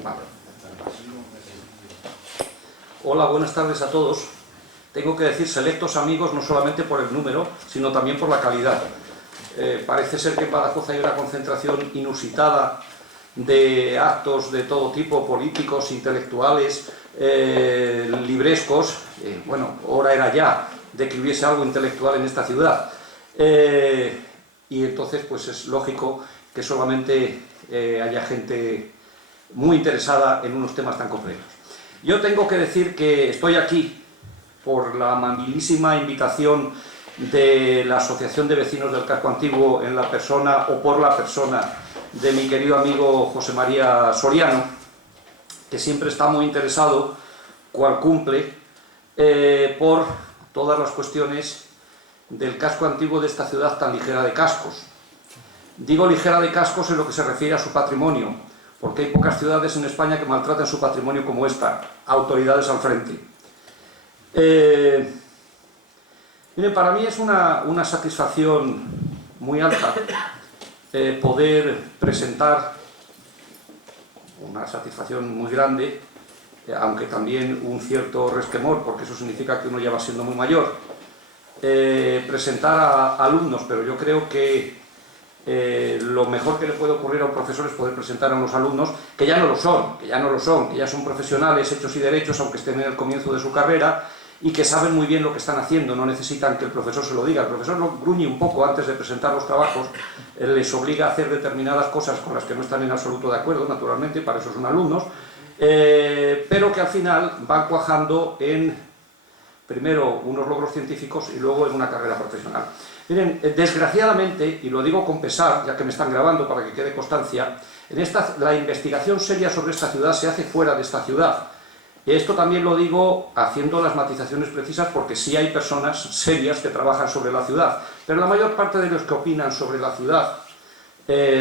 Vale. Hola, buenas tardes a todos. Tengo que decir selectos amigos no solamente por el número, sino también por la calidad. Parece ser que en Badajoz hay una concentración inusitada de actos de todo tipo, políticos, intelectuales, librescos. Bueno, hora era ya de que hubiese algo intelectual en esta ciudad. Y entonces pues es lógico que solamente haya gente muy interesada en unos temas tan complejos. Yo tengo que decir que estoy aquí por la amabilísima invitación de la Asociación de Vecinos del Casco Antiguo en la persona o por la persona de mi querido amigo José María Soriano, que siempre está muy interesado, cual cumple, por todas las cuestiones del casco antiguo de esta ciudad tan ligera de cascos. Digo ligera de cascos en lo que se refiere a su patrimonio, porque hay pocas ciudades en España que maltratan su patrimonio como esta, autoridades al frente. Miren, para mí es una satisfacción muy alta poder presentar, una satisfacción muy grande, aunque también un cierto resquemor, porque eso significa que uno ya va siendo muy mayor, presentar a alumnos, pero yo creo que lo mejor que le puede ocurrir a un profesor es poder presentar a unos alumnos que ya no lo son, que ya son profesionales hechos y derechos, aunque estén en el comienzo de su carrera, y que saben muy bien lo que están haciendo, no necesitan que el profesor se lo diga. El profesor lo gruñe un poco antes de presentar los trabajos, les obliga a hacer determinadas cosas con las que no están en absoluto de acuerdo, naturalmente, para eso son alumnos, pero que al final van cuajando en, primero, unos logros científicos y luego en una carrera profesional. Miren, desgraciadamente, y lo digo con pesar, ya que me están grabando para que quede constancia, la investigación seria sobre esta ciudad se hace fuera de esta ciudad. Esto también lo digo haciendo las matizaciones precisas, porque sí hay personas serias que trabajan sobre la ciudad, pero la mayor parte de los que opinan sobre la ciudad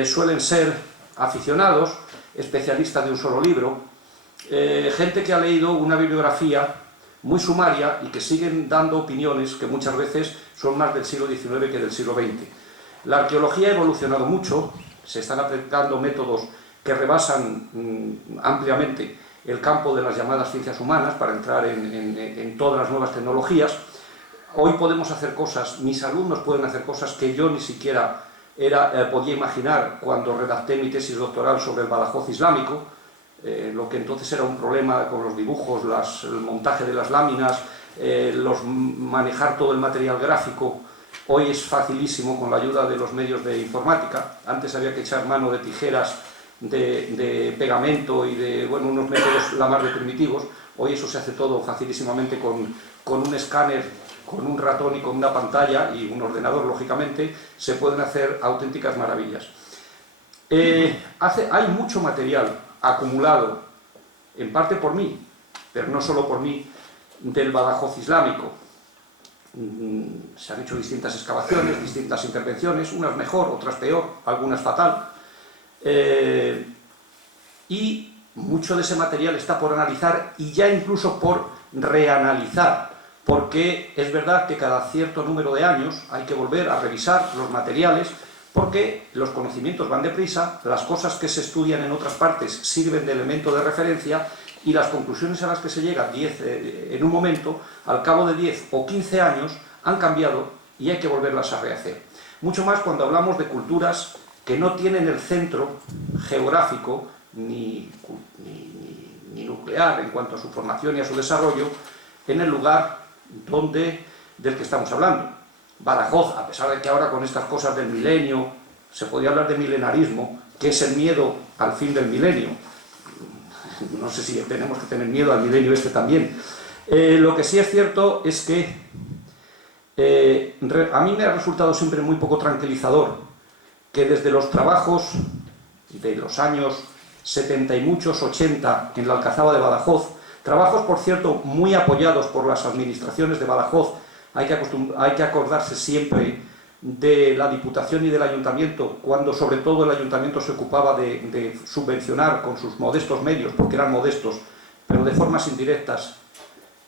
suelen ser aficionados, especialistas de un solo libro, gente que ha leído una bibliografía muy sumaria y que siguen dando opiniones que muchas veces son más del siglo XIX que del siglo XX. La arqueología ha evolucionado mucho, se están aplicando métodos que rebasan ampliamente el campo de las llamadas ciencias humanas para entrar en todas las nuevas tecnologías. Hoy podemos hacer cosas, mis alumnos pueden hacer cosas que yo ni siquiera podía imaginar cuando redacté mi tesis doctoral sobre el Badajoz islámico, lo que entonces era un problema con los dibujos, el montaje de las láminas, manejar todo el material gráfico. Hoy es facilísimo con la ayuda de los medios de informática. Antes había que echar mano de tijeras, de pegamento y de unos métodos la más de primitivos. Hoy eso se hace todo facilísimamente con un escáner, con un ratón y con una pantalla y un ordenador, lógicamente, se pueden hacer auténticas maravillas. Hay mucho material acumulado, en parte por mí, pero no solo por mí, del Badajoz islámico. Se han hecho distintas excavaciones, distintas intervenciones, unas mejor, otras peor, algunas fatal. Y mucho de ese material está por analizar y ya incluso por reanalizar, porque es verdad que cada cierto número de años hay que volver a revisar los materiales, porque los conocimientos van deprisa, las cosas que se estudian en otras partes sirven de elemento de referencia y las conclusiones a las que se llega en un momento, al cabo de 10 o 15 años, han cambiado y hay que volverlas a rehacer. Mucho más cuando hablamos de culturas que no tienen el centro geográfico ni nuclear en cuanto a su formación y a su desarrollo en el lugar del que estamos hablando. Badajoz, a pesar de que ahora con estas cosas del milenio se podría hablar de milenarismo, que es el miedo al fin del milenio. No sé si tenemos que tener miedo al milenio también. Lo que sí es cierto es que a mí me ha resultado siempre muy poco tranquilizador que desde los trabajos de los años 70 y muchos 80 en la Alcazaba de Badajoz, trabajos por cierto muy apoyados por las administraciones de Badajoz, hay que acordarse siempre de la Diputación y del Ayuntamiento, cuando sobre todo el Ayuntamiento se ocupaba de subvencionar con sus modestos medios, porque eran modestos, pero de formas indirectas,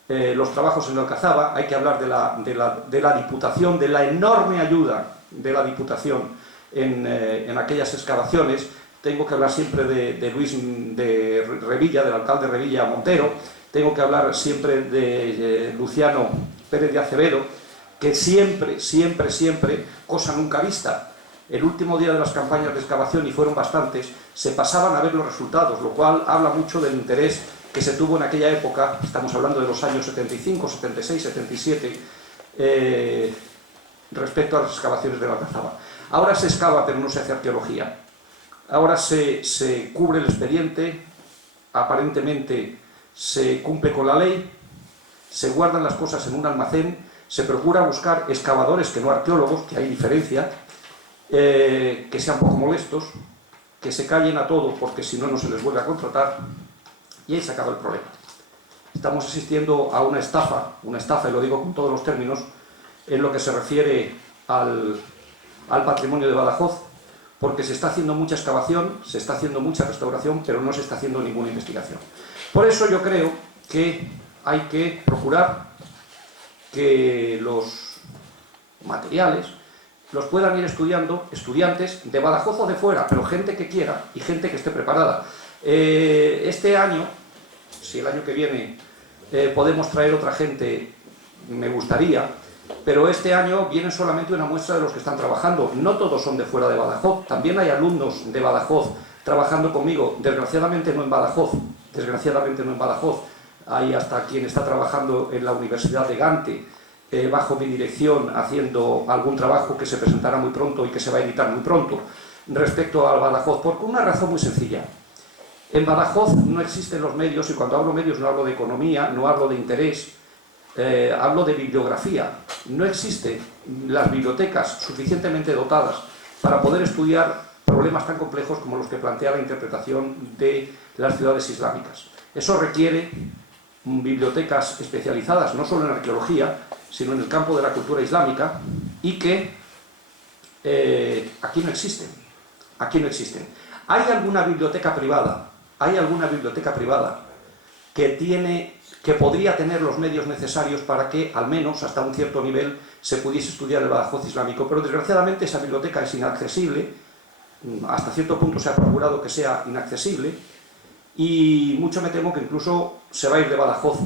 los trabajos en la Alcazaba. Hay que hablar de la Diputación, de la enorme ayuda de la Diputación en aquellas excavaciones, tengo que hablar siempre de Luis de Revilla, del alcalde de Revilla Montero, tengo que hablar siempre de Luciano Pérez de Acevedo, que siempre, siempre, siempre, cosa nunca vista, el último día de las campañas de excavación, y fueron bastantes, se pasaban a ver los resultados, lo cual habla mucho del interés que se tuvo en aquella época, estamos hablando de los años 75, 76, 77, respecto a las excavaciones de la Alcazaba. Ahora se excava, pero no se hace arqueología. Ahora se cubre el expediente, aparentemente se cumple con la ley, se guardan las cosas en un almacén, se procura buscar excavadores que no arqueólogos, que hay diferencia, que sean poco molestos, que se callen a todo, porque si no, no se les vuelve a contratar, y ahí se acaba el problema. Estamos asistiendo a una estafa, y lo digo con todos los términos, en lo que se refiere al patrimonio de Badajoz, porque se está haciendo mucha excavación, se está haciendo mucha restauración, pero no se está haciendo ninguna investigación. Por eso yo creo que hay que procurar que los materiales los puedan ir estudiando estudiantes de Badajoz o de fuera, pero gente que quiera y gente que esté preparada. Este año, si el año que viene podemos traer otra gente, me gustaría, pero este año viene solamente una muestra de los que están trabajando. No todos son de fuera de Badajoz, también hay alumnos de Badajoz trabajando conmigo, desgraciadamente no en Badajoz, hay hasta quien está trabajando en la Universidad de Gante, bajo mi dirección, haciendo algún trabajo que se presentará muy pronto y que se va a editar muy pronto, respecto al Badajoz, por una razón muy sencilla. En Badajoz no existen los medios, y cuando hablo medios no hablo de economía, no hablo de interés, hablo de bibliografía. No existen las bibliotecas suficientemente dotadas para poder estudiar problemas tan complejos como los que plantea la interpretación de las ciudades islámicas. Eso requiere bibliotecas especializadas no solo en arqueología, sino en el campo de la cultura islámica, y que aquí no existen. ¿Hay alguna biblioteca privada? Que podría tener los medios necesarios para que, al menos hasta un cierto nivel, se pudiese estudiar el Badajoz islámico, pero desgraciadamente esa biblioteca es inaccesible, hasta cierto punto se ha procurado que sea inaccesible, y mucho me temo que incluso se va a ir de Badajoz.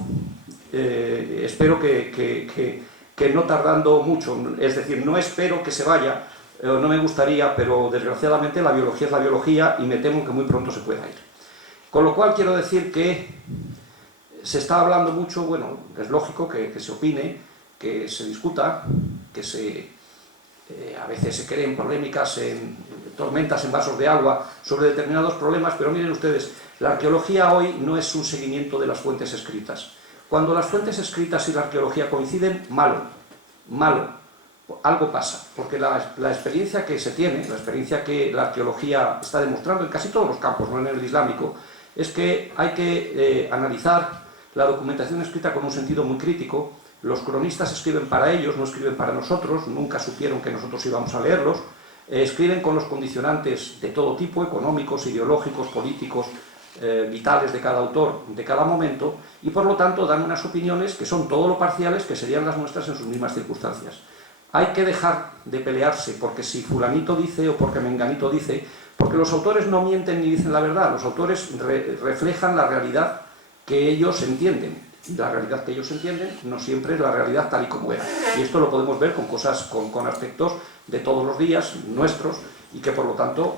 Espero que no tardando mucho, es decir, no espero que se vaya, no me gustaría, pero desgraciadamente la biología es la biología y me temo que muy pronto se pueda ir. Con lo cual quiero decir que se está hablando mucho, bueno, es lógico que se opine, que se discuta, que a veces se creen polémicas, tormentas en vasos de agua sobre determinados problemas, pero miren ustedes, la arqueología hoy no es un seguimiento de las fuentes escritas. Cuando las fuentes escritas y la arqueología coinciden, malo, algo pasa, porque la experiencia que se tiene, la experiencia que la arqueología está demostrando en casi todos los campos, no en el islámico, es que hay que analizar la documentación escrita con un sentido muy crítico. Los cronistas escriben para ellos, no escriben para nosotros, nunca supieron que nosotros íbamos a leerlos, escriben con los condicionantes de todo tipo, económicos, ideológicos, políticos, vitales de cada autor, de cada momento, y por lo tanto dan unas opiniones que son todo lo parciales que serían las nuestras en sus mismas circunstancias. Hay que dejar de pelearse porque si fulanito dice o porque menganito dice, porque los autores no mienten ni dicen la verdad, los autores reflejan la realidad que ellos entienden, y la realidad que ellos entienden no siempre es la realidad tal y como era, y esto lo podemos ver con cosas, con aspectos de todos los días, nuestros, y que por lo tanto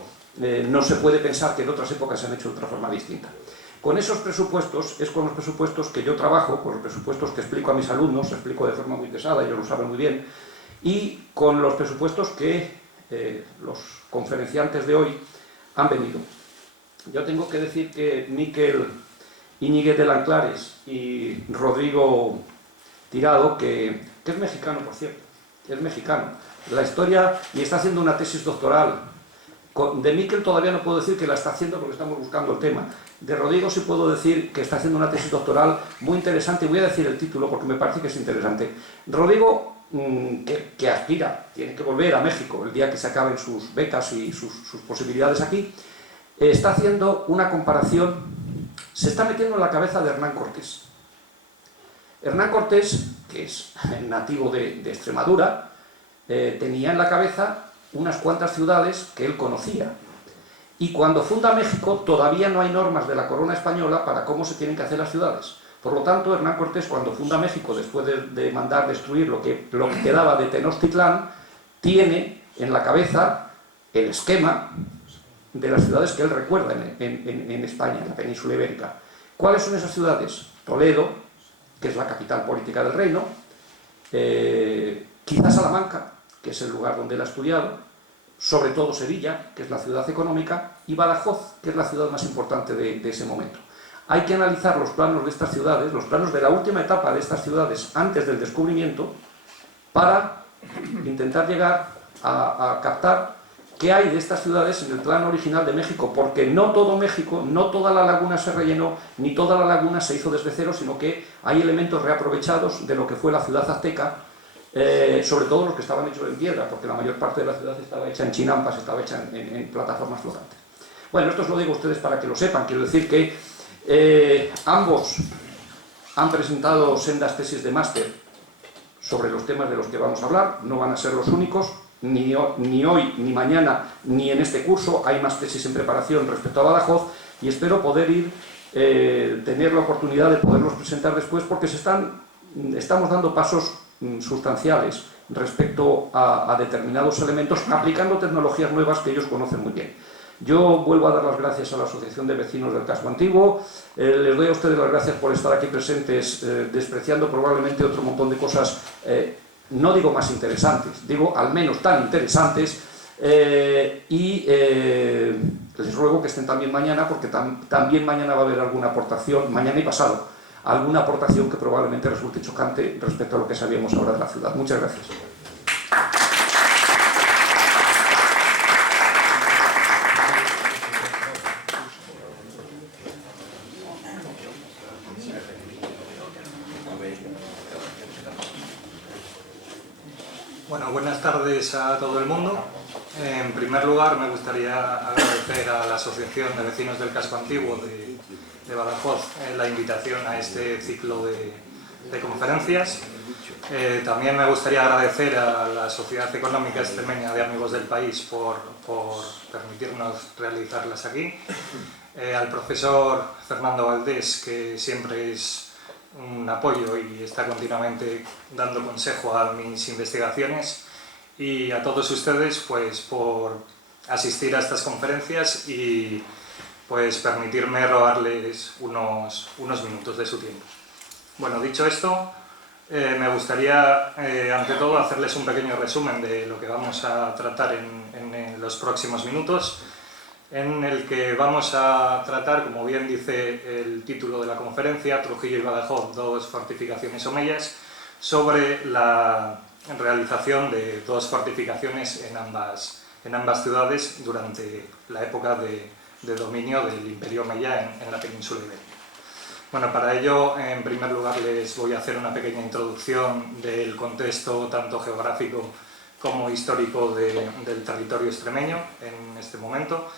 no se puede pensar que en otras épocas se han hecho de otra forma distinta. Con esos presupuestos, es con los presupuestos que yo trabajo, con los presupuestos que explico a mis alumnos, explico de forma muy pesada, ellos lo saben muy bien, y con los presupuestos que los conferenciantes de hoy han venido. Yo tengo que decir que Miquel Íñiguez de Lanclares y Rodrigo Tirado, que es mexicano, por cierto, es mexicano, la historia, y está haciendo una tesis doctoral. De Miquel todavía no puedo decir que la está haciendo porque estamos buscando el tema. De Rodrigo sí puedo decir que está haciendo una tesis doctoral muy interesante, voy a decir el título porque me parece que es interesante. Rodrigo, que aspira, tiene que volver a México el día que se acaben sus becas y sus posibilidades aquí, está haciendo una comparación, se está metiendo en la cabeza de Hernán Cortés. Hernán Cortés, que es nativo de Extremadura, tenía en la cabeza unas cuantas ciudades que él conocía. Y cuando funda México todavía no hay normas de la corona española para cómo se tienen que hacer las ciudades. Por lo tanto, Hernán Cortés, cuando funda México, después de mandar destruir lo que quedaba de Tenochtitlán, tiene en la cabeza el esquema de las ciudades que él recuerda en España, en la península ibérica. ¿Cuáles son esas ciudades? Toledo, que es la capital política del reino, quizá Salamanca, que es el lugar donde él ha estudiado, sobre todo Sevilla, que es la ciudad económica, y Badajoz, que es la ciudad más importante de ese momento. Hay que analizar los planos de estas ciudades, los planos de la última etapa de estas ciudades antes del descubrimiento, para intentar llegar a captar qué hay de estas ciudades en el plano original de México, porque no todo México, no toda la laguna se rellenó, ni toda la laguna se hizo desde cero, sino que hay elementos reaprovechados de lo que fue la ciudad azteca, sobre todo los que estaban hechos en piedra, porque la mayor parte de la ciudad estaba hecha en chinampas, estaba hecha en plataformas flotantes. Bueno, esto os lo digo a ustedes para que lo sepan. Quiero decir que ambos han presentado sendas tesis de máster sobre los temas de los que vamos a hablar. No van a ser los únicos, ni hoy, ni mañana, ni en este curso. Hay más tesis en preparación respecto a Badajoz y espero poder tener la oportunidad de poderlos presentar después, porque estamos dando pasos sustanciales respecto a determinados elementos, aplicando tecnologías nuevas que ellos conocen muy bien. Yo vuelvo a dar las gracias a la Asociación de Vecinos del Casco Antiguo, les doy a ustedes las gracias por estar aquí presentes, despreciando probablemente otro montón de cosas, no digo más interesantes, digo al menos tan interesantes, y les ruego que estén también mañana, porque también mañana va a haber alguna aportación, mañana y pasado, alguna aportación que probablemente resulte chocante respecto a lo que sabíamos ahora de la ciudad. Muchas gracias. Bueno, buenas tardes a todo el mundo. En primer lugar, me gustaría agradecer a la Asociación de Vecinos del Casco Antiguo de Badajoz la invitación a este ciclo de conferencias. También me gustaría agradecer a la Sociedad Económica Extremeña de Amigos del País por permitirnos realizarlas aquí. Al profesor Fernando Valdés, que siempre es un apoyo y está continuamente dando consejo a mis investigaciones, y a todos ustedes pues por asistir a estas conferencias y pues permitirme robarles unos minutos de su tiempo. Bueno, dicho esto, me gustaría ante todo hacerles un pequeño resumen de lo que vamos a tratar en los próximos minutos, en el que vamos a tratar, como bien dice el título de la conferencia, Trujillo y Badajoz, dos fortificaciones omeyas, sobre la realización de dos fortificaciones en ambas ciudades durante la época de dominio del Imperio Omeya en la península ibérica. Bueno, para ello, en primer lugar, les voy a hacer una pequeña introducción del contexto tanto geográfico como histórico del territorio extremeño en este momento,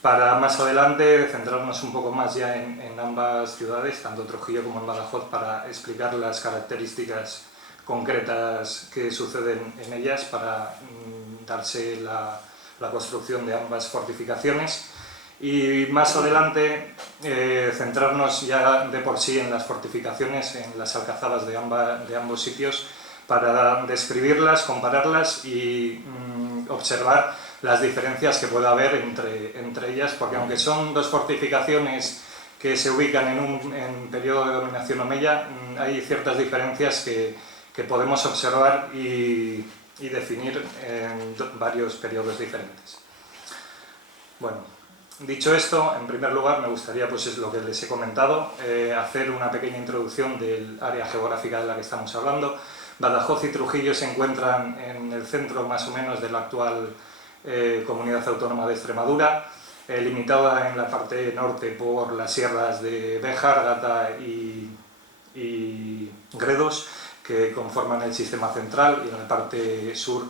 para más adelante centrarnos un poco más ya en ambas ciudades, tanto Trujillo como en Badajoz, para explicar las características concretas que suceden en ellas para darse la construcción de ambas fortificaciones, y más adelante centrarnos ya de por sí en las fortificaciones, en las alcazadas de ambos sitios, para describirlas, compararlas y observar las diferencias que pueda haber entre ellas, porque aunque son dos fortificaciones que se ubican en un periodo de dominación omeya, hay ciertas diferencias que podemos observar y definir en varios periodos diferentes. Bueno, dicho esto, en primer lugar me gustaría, pues es lo que les he comentado, hacer una pequeña introducción del área geográfica de la que estamos hablando. Badajoz y Trujillo se encuentran en el centro más o menos de la actual Comunidad Autónoma de Extremadura, limitada en la parte norte por las sierras de Béjar, Gata y Gredos, que conforman el sistema central, y en la parte sur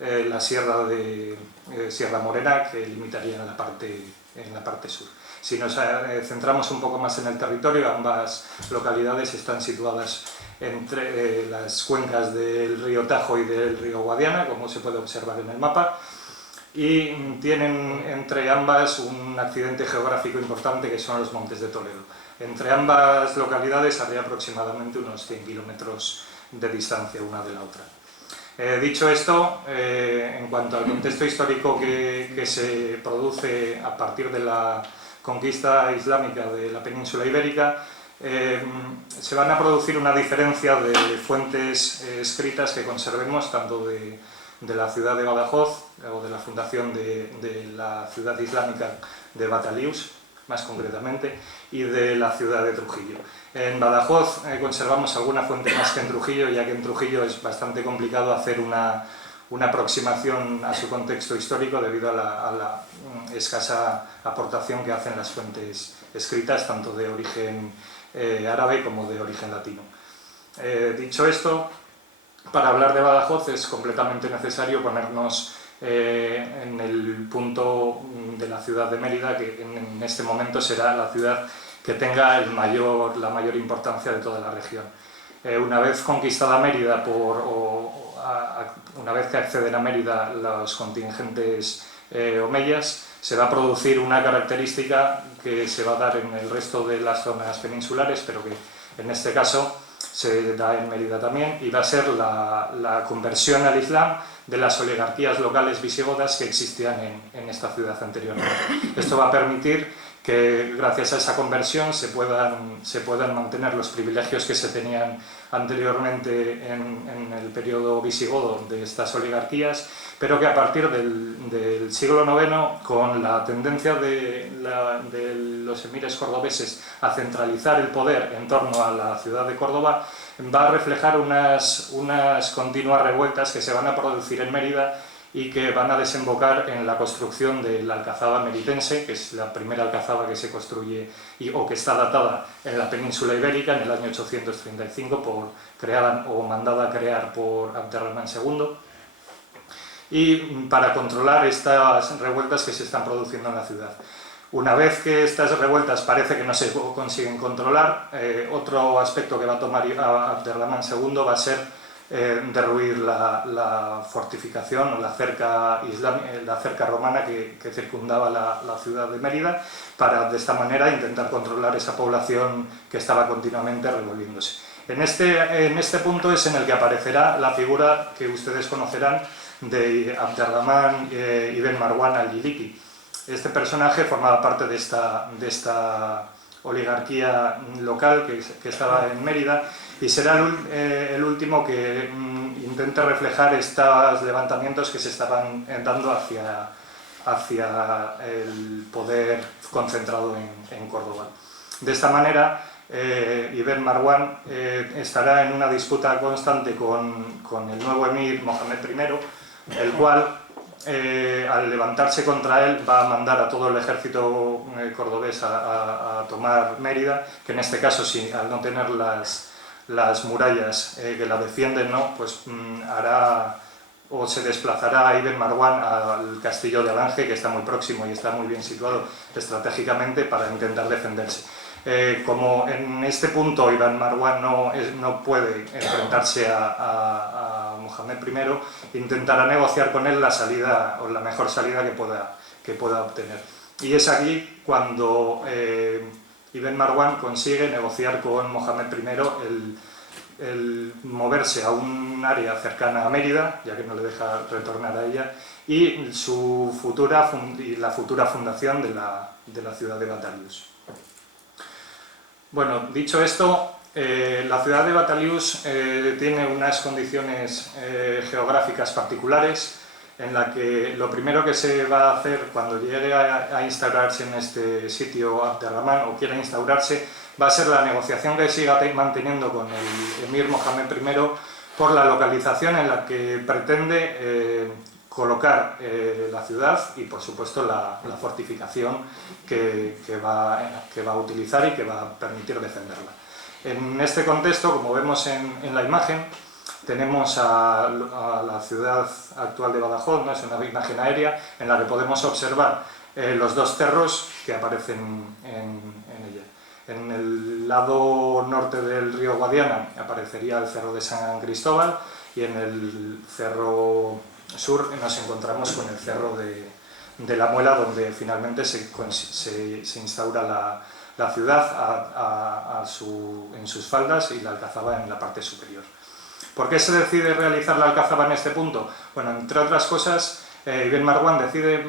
la sierra de Sierra Morena, que limitaría en la parte sur. Si nos centramos un poco más en el territorio, ambas localidades están situadas entre las cuencas del río Tajo y del río Guadiana, como se puede observar en el mapa, y tienen entre ambas un accidente geográfico importante que son los Montes de Toledo. Entre ambas localidades habría aproximadamente unos 100 kilómetros de distancia una de la otra. Dicho esto, en cuanto al contexto histórico que se produce a partir de la conquista islámica de la península ibérica, se van a producir una diferencia de fuentes escritas que conservemos tanto de la ciudad de Badajoz o de la fundación de la ciudad islámica de Batalius, más concretamente, y de la ciudad de Trujillo. En Badajoz conservamos alguna fuente más que en Trujillo, ya que en Trujillo es bastante complicado hacer una aproximación a su contexto histórico debido a la escasa aportación que hacen las fuentes escritas, tanto de origen árabe como de origen latino. Dicho esto, para hablar de Badajoz es completamente necesario ponernos en el punto de la ciudad de Mérida, que en este momento será la ciudad que tenga la mayor importancia de toda la región. Una vez conquistada Mérida, una vez que acceden a Mérida los contingentes omeyas, se va a producir una característica que se va a dar en el resto de las zonas peninsulares, pero que en este caso se da en Mérida también, y va a ser la conversión al Islam de las oligarquías locales visigodas que existían en esta ciudad anteriormente. Esto va a permitir que gracias a esa conversión se puedan mantener los privilegios que se tenían anteriormente en el periodo visigodo de estas oligarquías, pero que a partir del siglo IX, con la tendencia de los emires cordobeses a centralizar el poder en torno a la ciudad de Córdoba, va a reflejar unas continuas revueltas que se van a producir en Mérida y que van a desembocar en la construcción de la alcazaba meritense, que es la primera alcazaba que se construye o que está datada en la península ibérica en el año 835, creada o mandada a crear por Abderramán II, y para controlar estas revueltas que se están produciendo en la ciudad. Una vez que estas revueltas parece que no se consiguen controlar, otro aspecto que va a tomar Abderramán II va a ser derruir la fortificación o la cerca romana que circundaba la ciudad de Mérida, para de esta manera intentar controlar esa población que estaba continuamente revolviéndose. En este punto es en el que aparecerá la figura que ustedes conocerán de Abderramán ibn Marwan al-Yiliki. Este personaje formaba parte de esta oligarquía local que estaba en Mérida, y será el último que intente reflejar estos levantamientos que se estaban dando hacia el poder concentrado en Córdoba. De esta manera, Ibn Marwan estará en una disputa constante con el nuevo emir Mohamed I, el cual, al levantarse contra él, va a mandar a todo el ejército cordobés a tomar Mérida, que en este caso, al no tener las murallas que la defienden, ¿no? Pues se desplazará a Ibn Marwan al castillo de Alange, que está muy próximo y está muy bien situado estratégicamente para intentar defenderse. Como en este punto Ibn Marwan no puede enfrentarse a Mohamed I, intentará negociar con él la salida o la mejor salida que pueda obtener. Y es aquí cuando Ibn Marwan consigue negociar con Mohamed I el moverse a un área cercana a Mérida, ya que no le deja retornar a ella, y la futura fundación de la ciudad de Batalius. Bueno, dicho esto, la ciudad de Batalius tiene unas condiciones geográficas particulares, en la que lo primero que se va a hacer cuando llegue a instaurarse en este sitio Abderramán, o quiera instaurarse, va a ser la negociación que siga manteniendo con el emir Mohamed I por la localización en la que pretende colocar la ciudad y, por supuesto, la fortificación que va a utilizar y que va a permitir defenderla. En este contexto, como vemos en la imagen, tenemos a la ciudad actual de Badajoz, ¿no? Es una imagen aérea en la que podemos observar los dos cerros que aparecen en ella. En el lado norte del río Guadiana aparecería el cerro de San Cristóbal, y en el cerro sur nos encontramos con el cerro de la Muela, donde finalmente se instaura la ciudad en sus faldas y la Alcazaba en la parte superior. ¿Por qué se decide realizar la Alcazaba en este punto? Bueno, entre otras cosas, Ibn Marwan decide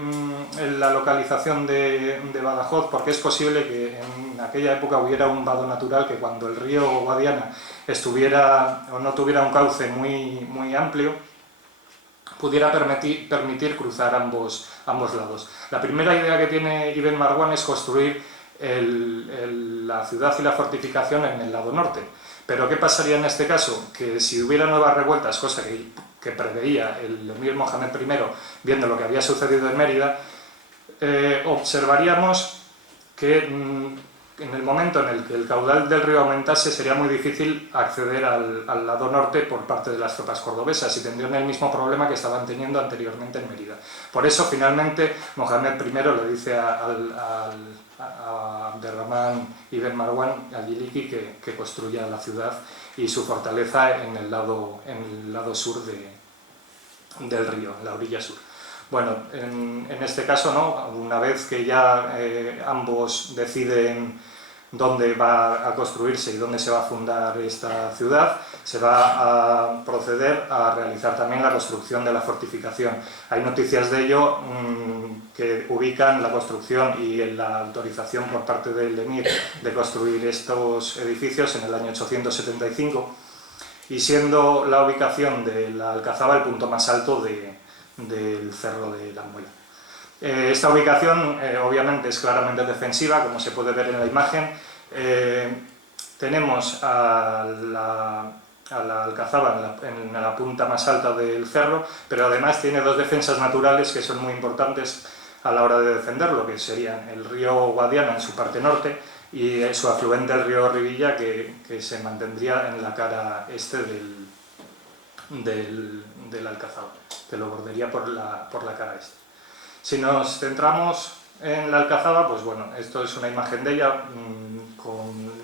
la localización de Badajoz porque es posible que en aquella época hubiera un vado natural que cuando el río Guadiana estuviera o no tuviera un cauce muy amplio, pudiera permitir cruzar ambos lados. La primera idea que tiene Ibn Marwan es construir la ciudad y la fortificación en el lado norte. Pero ¿qué pasaría en este caso? Que si hubiera nuevas revueltas, cosa que preveía el emir Mohamed I, viendo lo que había sucedido en Mérida, observaríamos que en el momento en el que el caudal del río aumentase sería muy difícil acceder al lado norte por parte de las tropas cordobesas y tendrían el mismo problema que estaban teniendo anteriormente en Mérida. Por eso finalmente Mohamed I le dice a Abderramán Ibn Marwan al-Yiliki que construya la ciudad y su fortaleza en el lado sur del río, en la orilla sur. Bueno, en este caso, ¿no? Una vez que ya ambos deciden dónde va a construirse y dónde se va a fundar esta ciudad, se va a proceder a realizar también la construcción de la fortificación. Hay noticias de ello que ubican la construcción y la autorización por parte del emir de construir estos edificios en el año 875, y siendo la ubicación de la Alcazaba el punto más alto del Cerro de la Muela. Esta ubicación obviamente es claramente defensiva, como se puede ver en la imagen. Tenemos a la Alcazaba en la punta más alta del cerro, pero además tiene dos defensas naturales que son muy importantes a la hora de defenderlo, que serían el río Guadiana en su parte norte y su afluente el río Rivilla, que se mantendría en la cara este del Alcazaba, que lo bordearía por la cara este. Si nos centramos en la Alcazaba, pues bueno, esto es una imagen de ella con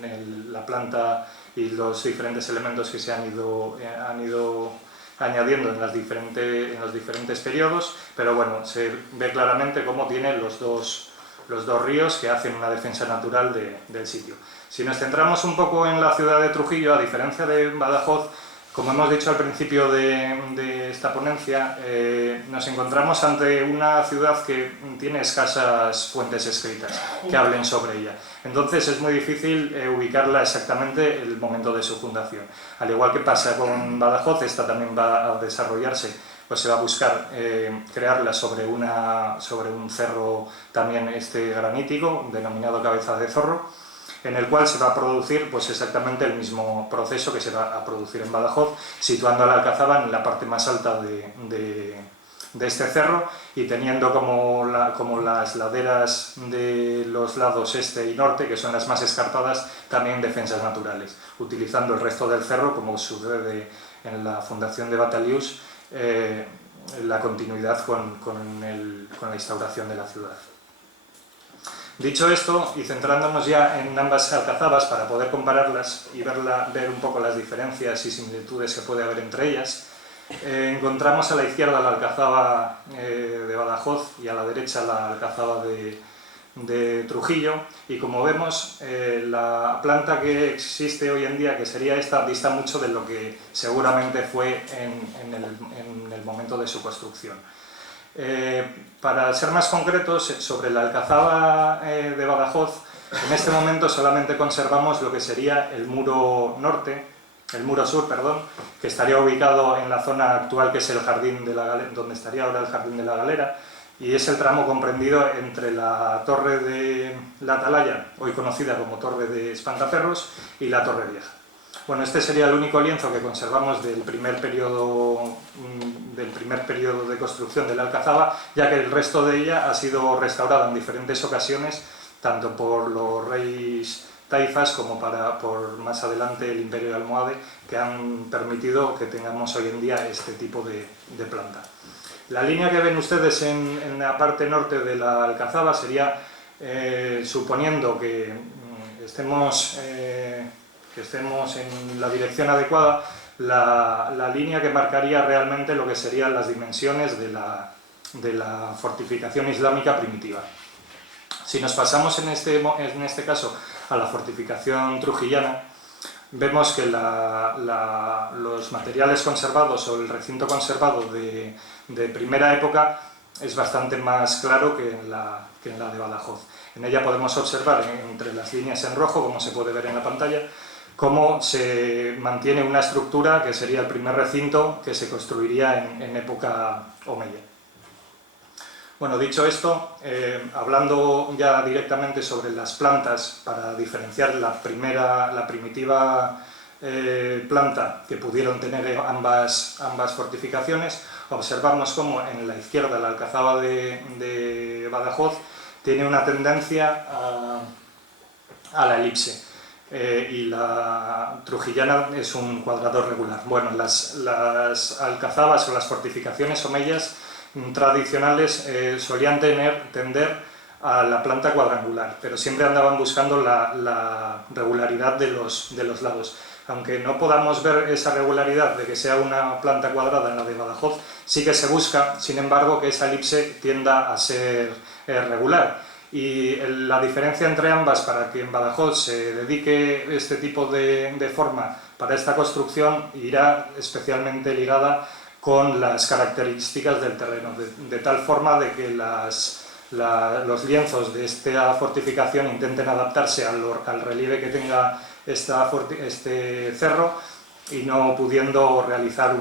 la planta y los diferentes elementos que se han ido añadiendo en los diferentes periodos, pero bueno, se ve claramente cómo tiene los dos ríos que hacen una defensa natural del sitio. Si nos centramos un poco en la ciudad de Trujillo, a diferencia de Badajoz, como hemos dicho al principio de esta ponencia, nos encontramos ante una ciudad que tiene escasas fuentes escritas que hablen sobre ella. Entonces es muy difícil ubicarla exactamente el momento de su fundación. Al igual que pasa con Badajoz, esta también va a desarrollarse, pues se va a buscar crearla sobre un cerro también granítico, denominado Cabeza de Zorro, en el cual se va a producir pues exactamente el mismo proceso que se va a producir en Badajoz, situando a la Alcazaba en la parte más alta de este cerro y teniendo como las laderas de los lados este y norte, que son las más escarpadas, también defensas naturales, utilizando el resto del cerro, como sucede en la fundación de Batalius, la continuidad con la instauración de la ciudad. Dicho esto, y centrándonos ya en ambas alcazabas para poder compararlas y ver un poco las diferencias y similitudes que puede haber entre ellas, encontramos a la izquierda la alcazaba de Badajoz y a la derecha la alcazaba de Trujillo, y como vemos la planta que existe hoy en día, que sería esta, dista mucho de lo que seguramente fue en el momento de su construcción. Para ser más concretos, sobre la alcazaba de Badajoz, en este momento solamente conservamos lo que sería el muro sur, que estaría ubicado en la zona actual que es el jardín de la Galera, donde estaría ahora el jardín de la Galera, y es el tramo comprendido entre la torre de la Atalaya, hoy conocida como Torre de Espantaperros, y la Torre Vieja. Bueno, este sería el único lienzo que conservamos del primer periodo de construcción de la alcazaba, ya que el resto de ella ha sido restaurada en diferentes ocasiones, tanto por los reyes taifas como por más adelante el Imperio de Almohade, que han permitido que tengamos hoy en día este tipo de planta. La línea que ven ustedes en la parte norte de la alcazaba sería, suponiendo que estemos en la dirección adecuada, la línea que marcaría realmente lo que serían las dimensiones de la fortificación islámica primitiva. Si nos pasamos en este caso a la fortificación trujillana, vemos que los materiales conservados o el recinto conservado de primera época es bastante más claro que en la de Badajoz. En ella podemos observar entre las líneas en rojo, como se puede ver en la pantalla, cómo se mantiene una estructura que sería el primer recinto que se construiría en época omeya. Bueno, dicho esto, hablando ya directamente sobre las plantas, para diferenciar la primitiva planta que pudieron tener ambas fortificaciones, observamos cómo en la izquierda la alcazaba de Badajoz tiene una tendencia a la elipse, y la trujillana es un cuadrado regular. Bueno, las alcazabas o las fortificaciones omeyas tradicionales solían tender a la planta cuadrangular, pero siempre andaban buscando la regularidad de los lados. Aunque no podamos ver esa regularidad de que sea una planta cuadrada en la de Badajoz, sí que se busca, sin embargo, que esa elipse tienda a ser regular. Y la diferencia entre ambas, para que en Badajoz se dedique este tipo de forma para esta construcción, irá especialmente ligada con las características del terreno, de tal forma de que los lienzos de esta fortificación intenten adaptarse al relieve que tenga este cerro, y no pudiendo realizar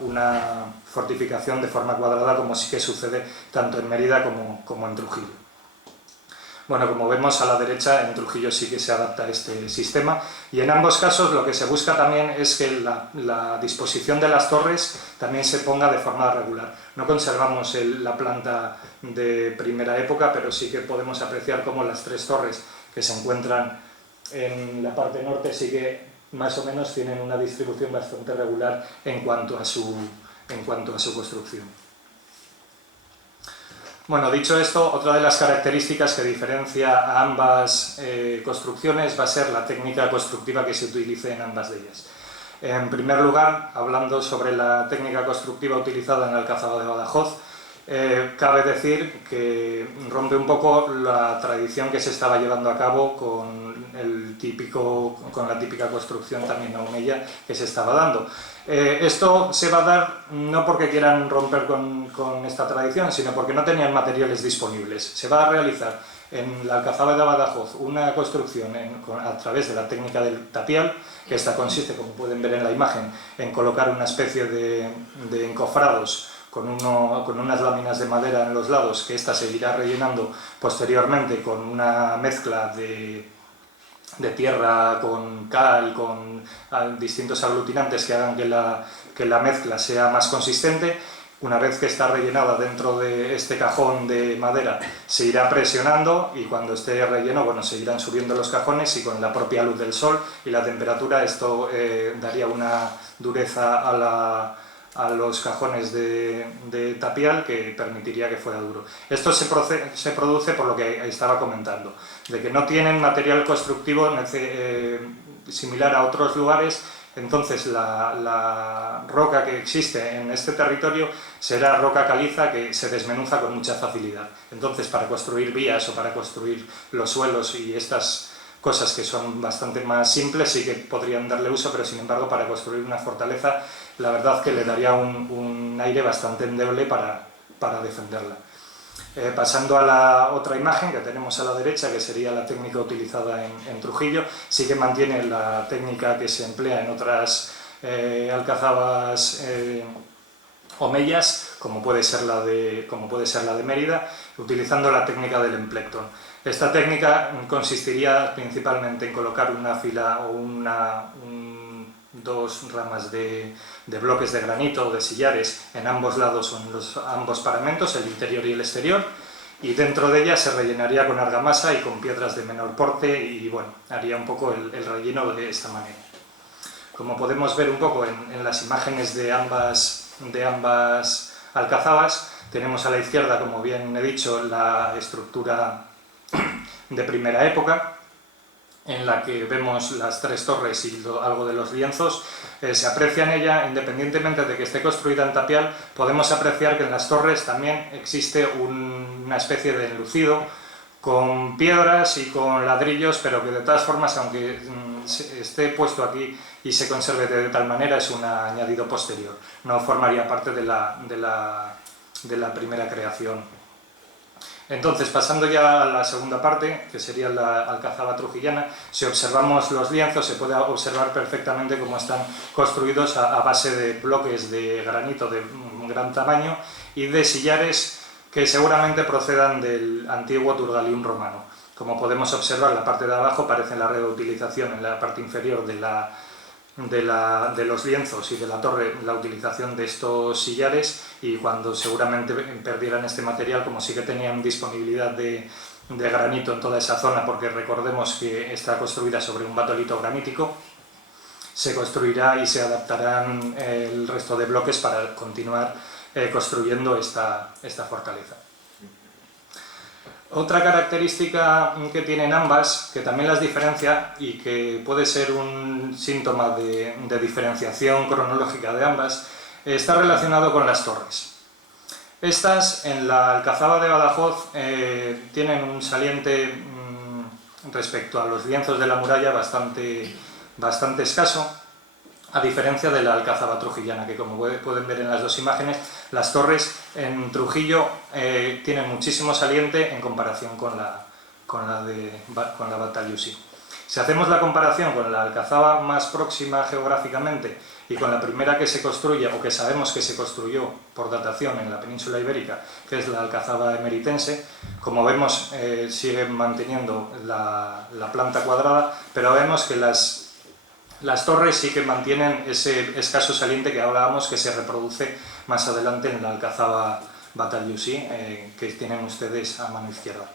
una fortificación de forma cuadrada, como sí que sucede tanto en Mérida como en Trujillo. Bueno, como vemos a la derecha, en Trujillo sí que se adapta este sistema, y en ambos casos lo que se busca también es que la disposición de las torres también se ponga de forma regular. No conservamos la planta de primera época, pero sí que podemos apreciar cómo las tres torres que se encuentran en la parte norte sí que más o menos tienen una distribución bastante regular en cuanto a su construcción. Bueno, dicho esto, otra de las características que diferencia a ambas construcciones va a ser la técnica constructiva que se utilice en ambas de ellas. En primer lugar, hablando sobre la técnica constructiva utilizada en la alcazaba de Badajoz, cabe decir que rompe un poco la tradición que se estaba llevando a cabo con la típica construcción también omeya que se estaba dando. Esto se va a dar no porque quieran romper con esta tradición, sino porque no tenían materiales disponibles. Se va a realizar en la alcazaba de Badajoz una construcción a través de la técnica del tapial, que esta consiste, como pueden ver en la imagen, en colocar una especie de encofrados con unas láminas de madera en los lados, que esta se irá rellenando posteriormente con una mezcla de tierra con cal, con distintos aglutinantes que hagan que la mezcla sea más consistente. Una vez que está rellenada dentro de este cajón de madera, se irá presionando, y cuando esté relleno, bueno, se irán subiendo los cajones, y con la propia luz del sol y la temperatura esto daría una dureza a los cajones de tapial que permitiría que fuera duro. Esto se produce por lo que estaba comentando, de que no tienen material constructivo similar a otros lugares. Entonces la roca que existe en este territorio será roca caliza que se desmenuza con mucha facilidad. Entonces, para construir vías o para construir los suelos y estas cosas que son bastante más simples sí que podrían darle uso, pero sin embargo para construir una fortaleza la verdad que le daría un aire bastante endeble para defenderla. Pasando a la otra imagen que tenemos a la derecha, que sería la técnica utilizada en Trujillo, sí que mantiene la técnica que se emplea en otras alcazabas omeyas, como puede ser la de Mérida, utilizando la técnica del emplectón. Esta técnica consistiría principalmente en colocar una fila o dos ramas de bloques de granito o de sillares en ambos lados o en ambos paramentos, el interior y el exterior, y dentro de ella se rellenaría con argamasa y con piedras de menor porte, y bueno, haría un poco el relleno de esta manera. Como podemos ver un poco en las imágenes de ambas alcazabas, tenemos a la izquierda, como bien he dicho, la estructura de primera época, en la que vemos las tres torres y algo de los lienzos, se aprecia en ella, independientemente de que esté construida en tapial, podemos apreciar que en las torres también existe una especie de enlucido con piedras y con ladrillos, pero que de todas formas, aunque esté puesto aquí y se conserve de tal manera, es un añadido posterior, no formaría parte de la primera creación. Entonces, pasando ya a la segunda parte, que sería la alcazaba trujillana, si observamos los lienzos se puede observar perfectamente cómo están construidos a base de bloques de granito de gran tamaño y de sillares que seguramente procedan del antiguo Turgalium romano. Como podemos observar, la parte de abajo parece la reutilización en la parte inferior de los lienzos y de la torre, la utilización de estos sillares, y cuando seguramente perdieran este material, como sí que tenían disponibilidad de granito en toda esa zona, porque recordemos que está construida sobre un batolito granítico, se construirá y se adaptarán el resto de bloques para continuar construyendo esta fortaleza. Otra característica que tienen ambas, que también las diferencia y que puede ser un síntoma de diferenciación cronológica de ambas, está relacionado con las torres. Estas, en la alcazaba de Badajoz, tienen un saliente respecto a los lienzos de la muralla bastante escaso, a diferencia de la alcazaba trujillana, que como pueden ver en las dos imágenes, las torres en Trujillo tienen muchísimo saliente en comparación con la Battaliusí. Si hacemos la comparación con la alcazaba más próxima geográficamente y con la primera que se construye, o que sabemos que se construyó por datación en la península ibérica, que es la alcazaba emeritense, como vemos sigue manteniendo la planta cuadrada, pero vemos que las torres sí que mantienen ese escaso saliente que hablábamos, que se reproduce más adelante en la alcazaba Battaliusí, que tienen ustedes a mano izquierda.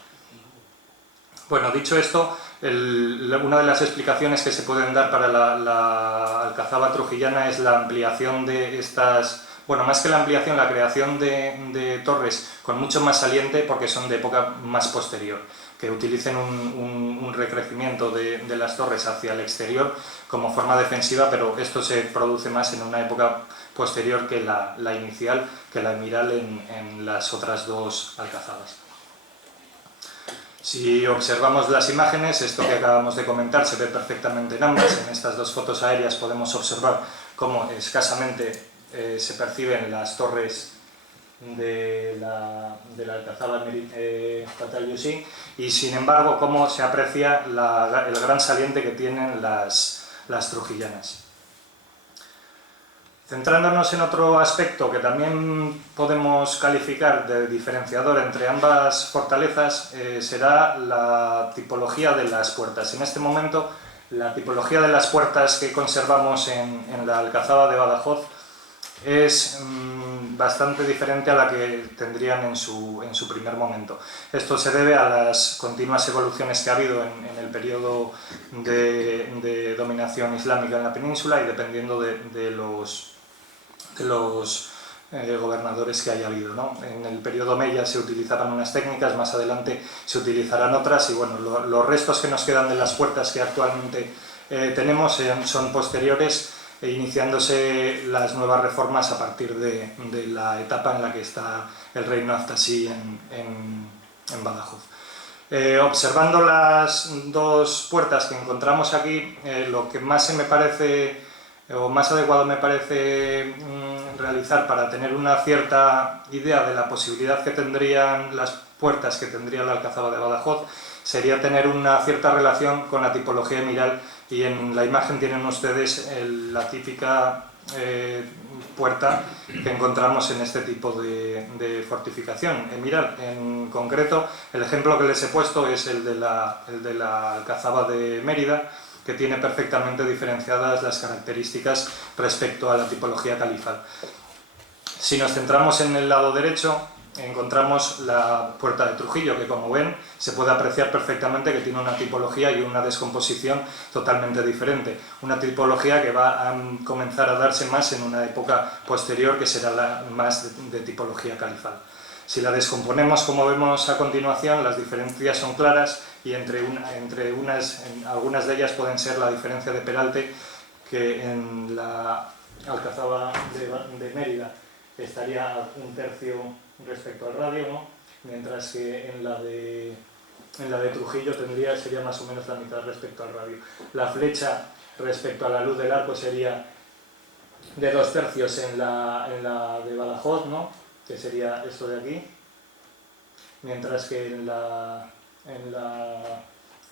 Bueno, dicho esto, una de las explicaciones que se pueden dar para la alcazaba trujillana es la ampliación de estas... Bueno, más que la ampliación, la creación de torres con mucho más saliente, porque son de época más posterior, que utilicen un recrecimiento de las torres hacia el exterior como forma defensiva, pero esto se produce más en una época posterior que la inicial, que la emiral en las otras dos alcazabas. Si observamos las imágenes, esto que acabamos de comentar se ve perfectamente en ambas. En estas dos fotos aéreas podemos observar cómo escasamente se perciben las torres de la alcazaba Battaliusí, y sin embargo cómo se aprecia el gran saliente que tienen las trujillanas. Centrándonos en otro aspecto que también podemos calificar de diferenciador entre ambas fortalezas, será la tipología de las puertas. En este momento, la tipología de las puertas que conservamos en la alcazaba de Badajoz es bastante diferente a la que tendrían en su primer momento. Esto se debe a las continuas evoluciones que ha habido en el periodo de dominación islámica en la península, y dependiendo de los gobernadores que haya habido, ¿no? En el periodo Omeya se utilizaban unas técnicas, más adelante se utilizarán otras, y bueno, los restos que nos quedan de las puertas que actualmente tenemos son posteriores, iniciándose las nuevas reformas a partir de la etapa en la que está el reino Aftasí en Badajoz. Observando las dos puertas que encontramos aquí, lo que más me parece, o más adecuado me parece realizar para tener una cierta idea de la posibilidad que tendrían las puertas que tendría la alcazaba de Badajoz, sería tener una cierta relación con la tipología emiral, y en la imagen tienen ustedes la típica puerta que encontramos en este tipo de fortificación emiral. En concreto, el ejemplo que les he puesto es el de la alcazaba de Mérida, que tiene perfectamente diferenciadas las características respecto a la tipología califal. Si nos centramos en el lado derecho, encontramos la puerta de Trujillo, que como ven se puede apreciar perfectamente que tiene una tipología y una descomposición totalmente diferente. Una tipología que va a comenzar a darse más en una época posterior, que será la más de tipología califal. Si la descomponemos, como vemos a continuación, las diferencias son claras, y algunas de ellas pueden ser la diferencia de peralte, que en la Alcazaba de Mérida estaría a 1/3 respecto al radio, ¿no? Mientras que en la de Trujillo sería más o menos la mitad respecto al radio. La flecha respecto a la luz del arco sería de 2/3 en la de Badajoz, ¿no? Que sería esto de aquí, mientras que en la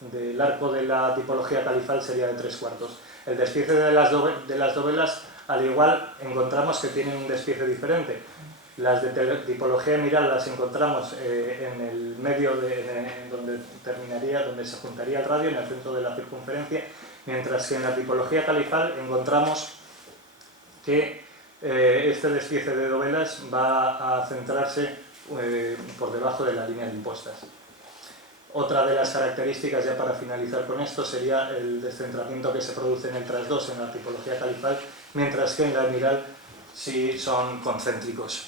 del arco de la tipología califal sería de 3/4. El despiece de las dovelas, al igual, encontramos que tienen un despiece diferente. Las de tipología emiral las encontramos en el medio donde se juntaría el radio, en el centro de la circunferencia, mientras que en la tipología califal encontramos que este despiece de dovelas va a centrarse por debajo de la línea de impostas. Otra de las características, ya para finalizar con esto, sería el descentramiento que se produce en el trasdós en la tipología califal, mientras que en la emiral sí son concéntricos.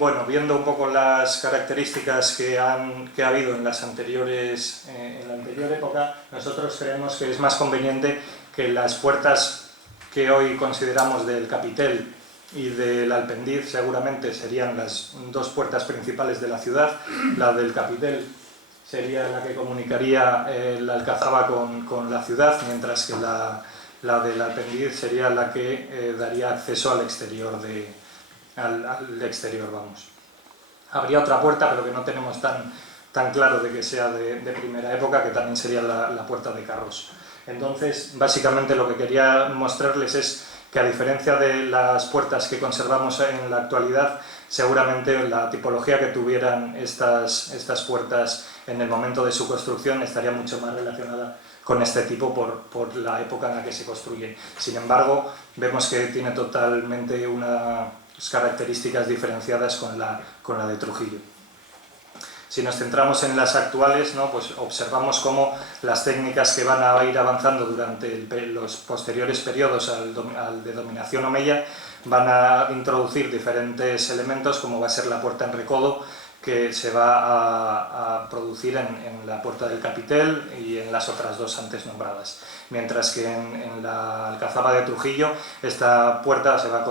Bueno, viendo un poco las características que ha habido en la anterior época, nosotros creemos que es más conveniente que las puertas que hoy consideramos del capitel y del Alpendiz seguramente serían las dos puertas principales de la ciudad. La del capitel sería la que comunicaría la Alcazaba con la ciudad, mientras que la del Alpendiz sería la que daría acceso al exterior al exterior, vamos. Habría otra puerta, pero que no tenemos tan claro de que sea de primera época, que también sería la puerta de carros. Entonces, básicamente lo que quería mostrarles es que, a diferencia de las puertas que conservamos en la actualidad, seguramente la tipología que tuvieran estas puertas en el momento de su construcción estaría mucho más relacionada con este tipo por la época en la que se construyen. Sin embargo, vemos que tiene totalmente unas características diferenciadas con la de Trujillo. Si nos centramos en las actuales, ¿no? Pues observamos cómo las técnicas que van a ir avanzando durante los posteriores periodos al de dominación omeya van a introducir diferentes elementos, como va a ser la puerta en recodo, que se va a producir en la puerta del capitel y en las otras dos antes nombradas. Mientras que en la Alcazaba de Trujillo esta puerta se va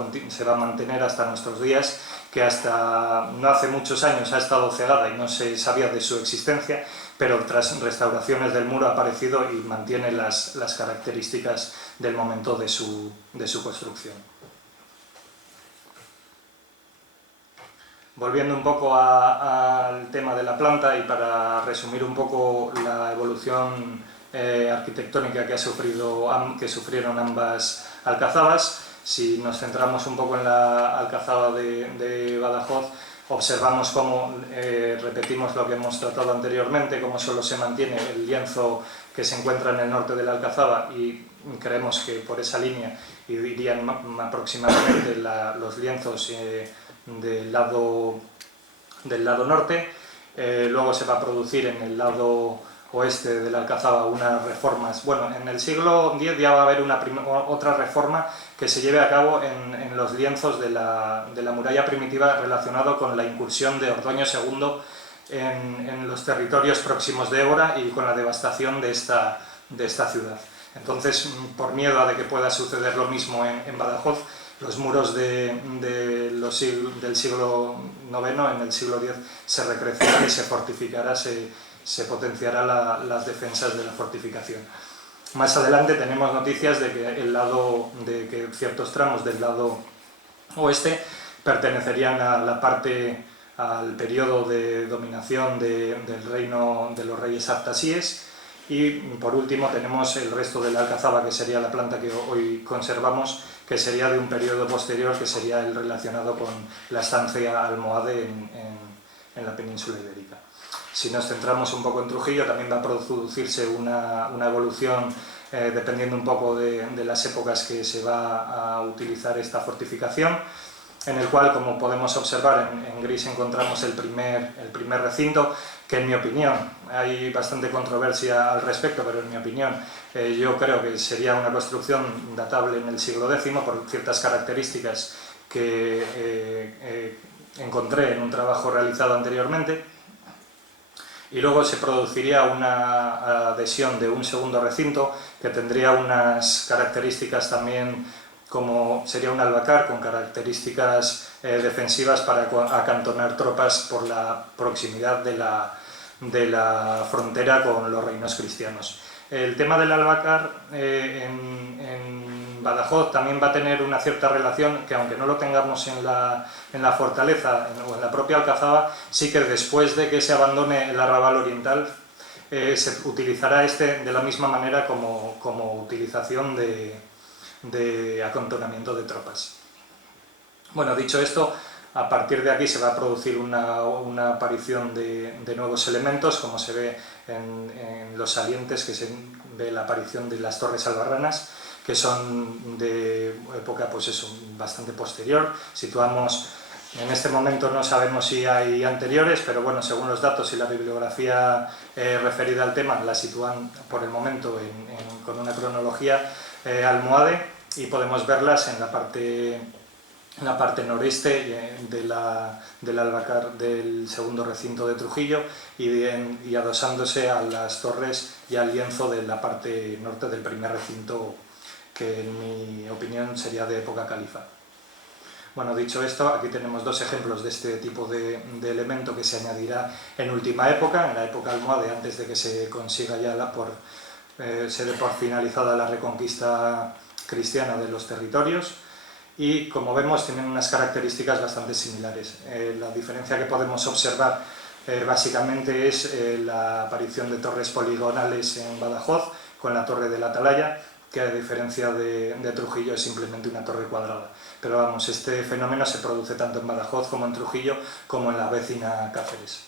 a mantener hasta nuestros días, que hasta no hace muchos años ha estado cegada y no se sabía de su existencia, pero tras restauraciones del muro ha aparecido y mantiene las características del momento de su construcción. Volviendo un poco al tema de la planta, y para resumir un poco la evolución arquitectónica que sufrieron ambas alcazabas, si nos centramos un poco en la Alcazaba de Badajoz, observamos cómo, repetimos lo que hemos tratado anteriormente, cómo solo se mantiene el lienzo que se encuentra en el norte de la Alcazaba, y creemos que por esa línea irían aproximadamente los lienzos del lado norte. Luego se va a producir en el lado oeste de la Alcazaba unas reformas. Bueno, en el siglo X ya va a haber otra reforma que se lleve a cabo en los lienzos de la muralla primitiva, relacionado con la incursión de Ordoño II en los territorios próximos de Évora y con la devastación de esta ciudad. Entonces, por miedo a de que pueda suceder lo mismo en Badajoz, los muros del siglo IX, en el siglo X, se recrecerán y se fortificará, se potenciará las defensas de la fortificación. Más adelante tenemos noticias de que ciertos tramos del lado oeste pertenecerían al periodo de dominación del reino de los reyes artasíes. Y por último tenemos el resto de la Alcazaba, que sería la planta que hoy conservamos, que sería de un periodo posterior, que sería el relacionado con la estancia almohade en la península ibérica. Si nos centramos un poco en Trujillo, también va a producirse una evolución dependiendo un poco de las épocas que se va a utilizar esta fortificación, en el cual, como podemos observar, en gris encontramos el primer recinto, que, en mi opinión, hay bastante controversia al respecto, pero en mi opinión yo creo que sería una construcción datable en el siglo X por ciertas características que encontré en un trabajo realizado anteriormente. y luego se produciría una adhesión de un segundo recinto que tendría unas características también, como sería un albacar con características defensivas para acantonar tropas por la proximidad de la frontera con los reinos cristianos. El tema del albacar en Badajoz también va a tener una cierta relación, que aunque no lo tengamos en la fortaleza o en la propia Alcazaba, sí que después de que se abandone el arrabal oriental se utilizará este de la misma manera como utilización de acantonamiento de tropas. Bueno, dicho esto, a partir de aquí se va a producir una aparición de nuevos elementos, como se ve en los salientes, que se ve la aparición de las torres albarranas, que son de época pues eso, bastante posterior. Situamos, en este momento no sabemos si hay anteriores, pero bueno, según los datos y la bibliografía referida al tema, la sitúan por el momento con una cronología almohade, y podemos verlas en la parte noreste del albacar del segundo recinto de Trujillo y adosándose a las torres y al lienzo de la parte norte del primer recinto, que en mi opinión sería de época califa. Bueno, dicho esto, aquí tenemos dos ejemplos de este tipo de elemento que se añadirá en última época, en la época almohade, antes de que se consiga ya se dé por finalizada la reconquista cristiana de los territorios. Y como vemos tienen unas características bastante similares. La diferencia que podemos observar básicamente es la aparición de torres poligonales en Badajoz con la torre de la Atalaya, que a diferencia de Trujillo es simplemente una torre cuadrada. Pero vamos, este fenómeno se produce tanto en Badajoz como en Trujillo como en la vecina Cáceres.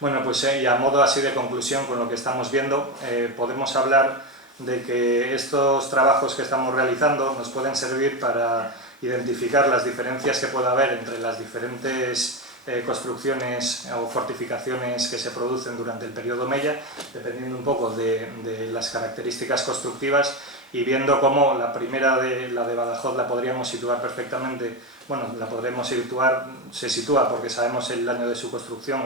Bueno, pues y a modo así de conclusión con lo que estamos viendo, podemos hablar de que estos trabajos que estamos realizando nos pueden servir para identificar las diferencias que pueda haber entre las diferentes construcciones o fortificaciones que se producen durante el periodo Mella, dependiendo un poco de las características constructivas, y viendo cómo la primera, la de Badajoz, la podríamos situar perfectamente. Bueno, la podremos situar, se sitúa porque sabemos el año de su construcción,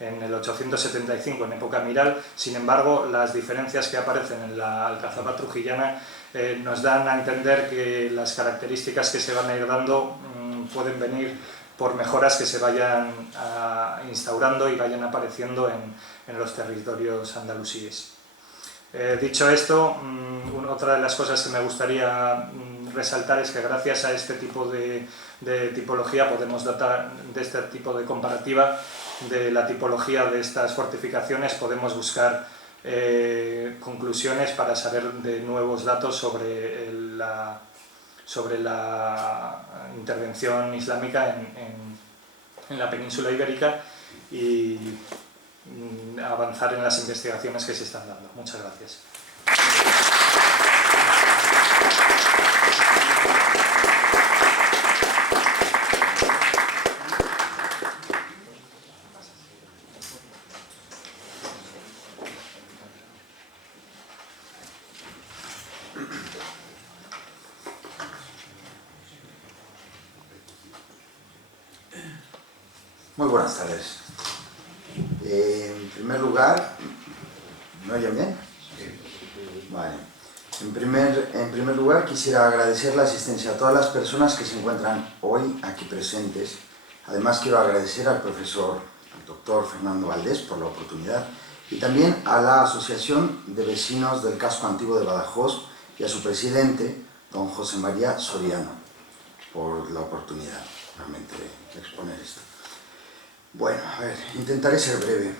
en el 875, en época amiral. Sin embargo, las diferencias que aparecen en la Alcazaba trujillana nos dan a entender que las características que se van a ir dando pueden venir por mejoras que se vayan instaurando y vayan apareciendo en los territorios andalusíes. Dicho esto, otra de las cosas que me gustaría resaltar es que gracias a este tipo de tipología podemos datar, de este tipo de comparativa de la tipología de estas fortificaciones, podemos buscar conclusiones para saber de nuevos datos sobre la intervención islámica en la península ibérica y avanzar en las investigaciones que se están dando. Muchas gracias. Muy buenas tardes. En primer lugar, ¿me oyen bien? Vale. En primer lugar, quisiera agradecer la asistencia a todas las personas que se encuentran hoy aquí presentes. Además, quiero agradecer al profesor, al doctor Fernando Valdés, por la oportunidad, y también a la Asociación de Vecinos del Casco Antiguo de Badajoz y a su presidente, don José María Soriano, por la oportunidad realmente de exponer esto. Bueno, a ver, intentaré ser breve.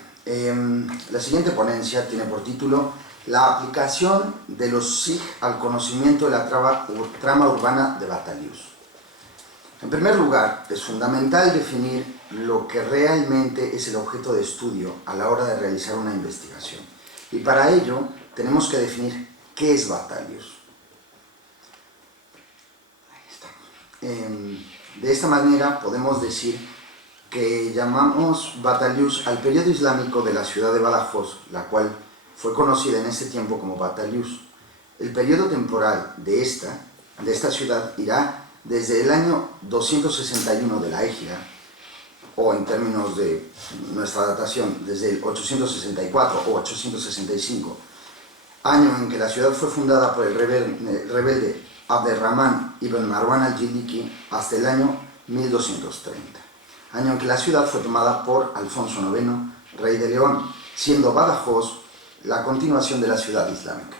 La siguiente ponencia tiene por título La aplicación de los SIG al conocimiento de la trama urbana de Battalius. En primer lugar, es fundamental definir lo que realmente es el objeto de estudio a la hora de realizar una investigación. Y para ello tenemos que definir qué es Battalius. De esta manera podemos decir que llamamos Battalius al periodo islámico de la ciudad de Badajoz, la cual fue conocida en ese tiempo como Battalius. El periodo temporal de esta ciudad irá desde el año 261 de la Égira, o en términos de nuestra datación, desde el 864 o 865, año en que la ciudad fue fundada por el rebelde Abderrahman ibn Marwan al-Jiliki, hasta el año 1230, año en que la ciudad fue tomada por Alfonso IX, rey de León, siendo Badajoz la continuación de la ciudad islámica.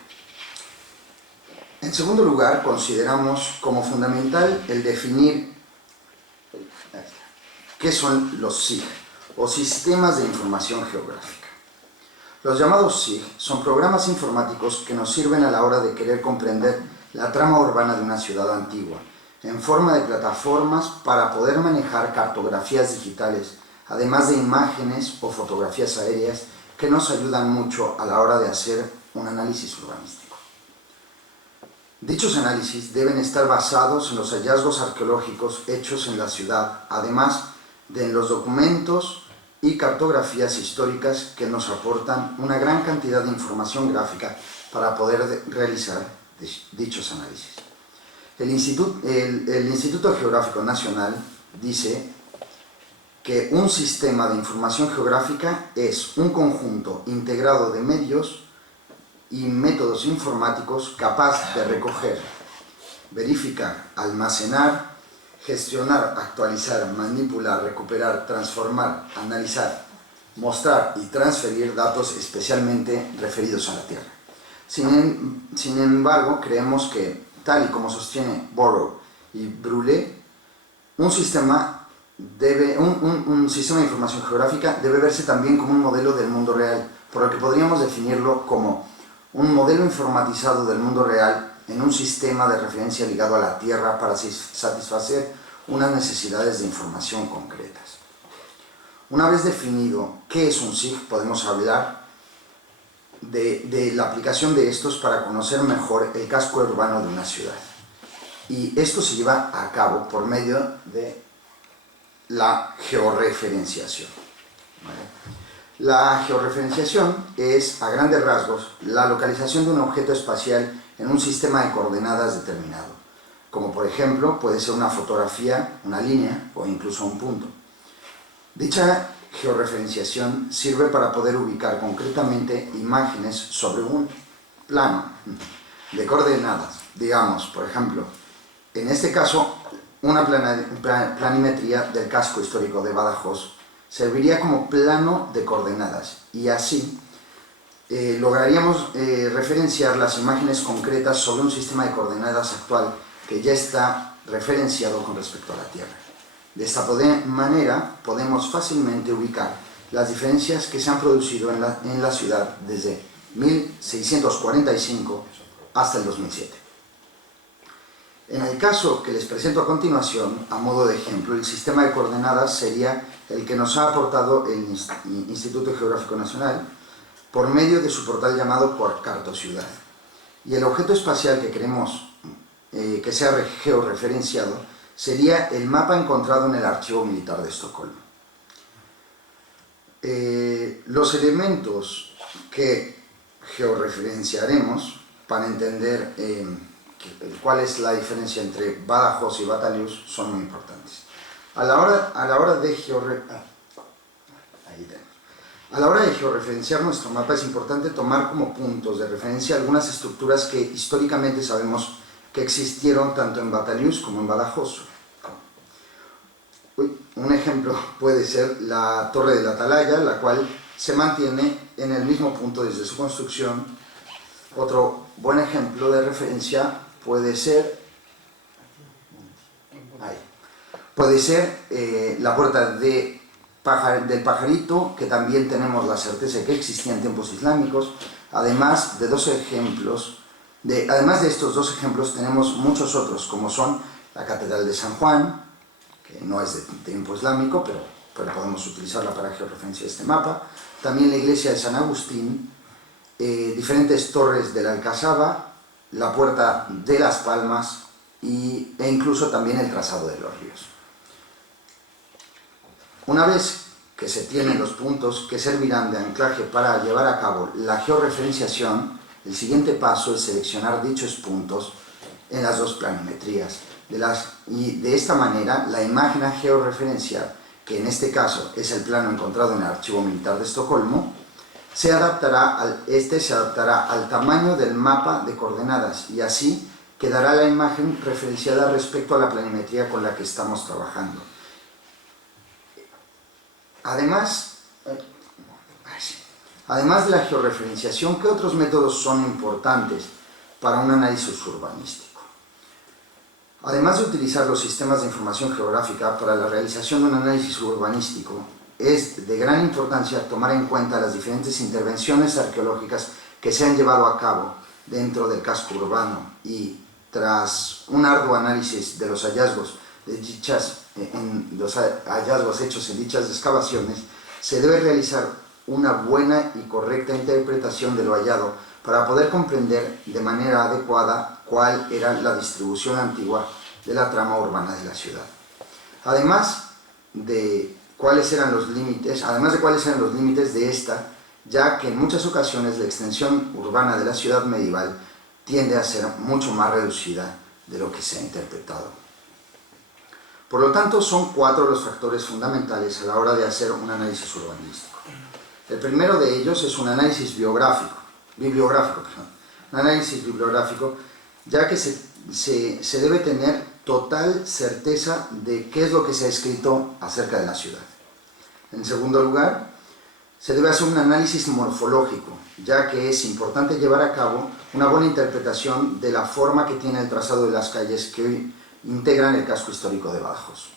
En segundo lugar, consideramos como fundamental el definir qué son los SIG, o sistemas de información geográfica. Los llamados SIG son programas informáticos que nos sirven a la hora de querer comprender la trama urbana de una ciudad antigua, en forma de plataformas para poder manejar cartografías digitales, además de imágenes o fotografías aéreas que nos ayudan mucho a la hora de hacer un análisis urbanístico. Dichos análisis deben estar basados en los hallazgos arqueológicos hechos en la ciudad, además de en los documentos y cartografías históricas que nos aportan una gran cantidad de información gráfica para poder realizar dichos análisis. El Instituto Geográfico Nacional dice que un sistema de información geográfica es un conjunto integrado de medios y métodos informáticos capaz de recoger, verificar, almacenar, gestionar, actualizar, manipular, recuperar, transformar, analizar, mostrar y transferir datos especialmente referidos a la Tierra. Sin embargo, creemos que, tal y como sostiene Borrow y Brulé, un sistema de información geográfica debe verse también como un modelo del mundo real, por lo que podríamos definirlo como un modelo informatizado del mundo real en un sistema de referencia ligado a la Tierra para satisfacer unas necesidades de información concretas. Una vez definido qué es un SIG, podemos hablar de la aplicación de estos para conocer mejor el casco urbano de una ciudad. Y esto se lleva a cabo por medio de la georreferenciación. ¿Vale? La georreferenciación es, a grandes rasgos, la localización de un objeto espacial en un sistema de coordenadas determinado, como por ejemplo puede ser una fotografía, una línea o incluso un punto. Dicha georreferenciación sirve para poder ubicar concretamente imágenes sobre un plano de coordenadas. Digamos, por ejemplo, en este caso, una planimetría del casco histórico de Badajoz serviría como plano de coordenadas y así lograríamos referenciar las imágenes concretas sobre un sistema de coordenadas actual que ya está referenciado con respecto a la Tierra. De esta manera podemos fácilmente ubicar las diferencias que se han producido en la ciudad desde 1645 hasta el 2007. En el caso que les presento a continuación, a modo de ejemplo, el sistema de coordenadas sería el que nos ha aportado el Instituto Geográfico Nacional por medio de su portal llamado Cartociudad. Y el objeto espacial que queremos que sea georreferenciado sería el mapa encontrado en el Archivo Militar de Estocolmo. Los elementos que georreferenciaremos para entender cuál es la diferencia entre Badajoz y Battalius son muy importantes. A la hora de georreferenciar nuestro mapa es importante tomar como puntos de referencia algunas estructuras que históricamente sabemos que existieron tanto en Battalius como en Badajoz. Un ejemplo puede ser la Torre de la Atalaya, la cual se mantiene en el mismo punto desde su construcción. Otro buen ejemplo de referencia puede ser la puerta del Pajarito, que también tenemos la certeza de que existía en tiempos islámicos. Además de estos dos ejemplos tenemos muchos otros, como son la Catedral de San Juan, que no es de tiempo islámico, pero podemos utilizarla para georreferenciar este mapa. También la iglesia de San Agustín, diferentes torres de la Alcazaba, la Puerta de las Palmas e incluso también el trazado de los ríos. Una vez que se tienen los puntos que servirán de anclaje para llevar a cabo la georreferenciación, el siguiente paso es seleccionar dichos puntos en las dos planimetrías. Y de esta manera, la imagen a georreferenciar que en este caso es el plano encontrado en el Archivo Militar de Estocolmo, se adaptará al tamaño del mapa de coordenadas y así quedará la imagen referenciada respecto a la planimetría con la que estamos trabajando. Además de la georreferenciación, ¿qué otros métodos son importantes para un análisis urbanístico? Además de utilizar los sistemas de información geográfica para la realización de un análisis urbanístico, es de gran importancia tomar en cuenta las diferentes intervenciones arqueológicas que se han llevado a cabo dentro del casco urbano y, tras un arduo análisis de los hallazgos hechos en dichas excavaciones, se debe realizar una buena y correcta interpretación de lo hallado para poder comprender de manera adecuada cuál era la distribución antigua de la trama urbana de la ciudad. Además de cuáles eran los límites de esta, ya que en muchas ocasiones la extensión urbana de la ciudad medieval tiende a ser mucho más reducida de lo que se ha interpretado. Por lo tanto, son 4 los factores fundamentales a la hora de hacer un análisis urbanístico. El primero de ellos es un análisis bibliográfico, ya que se debe tener total certeza de qué es lo que se ha escrito acerca de la ciudad. En segundo lugar, se debe hacer un análisis morfológico, ya que es importante llevar a cabo una buena interpretación de la forma que tiene el trazado de las calles que hoy integran el casco histórico de Badajoz.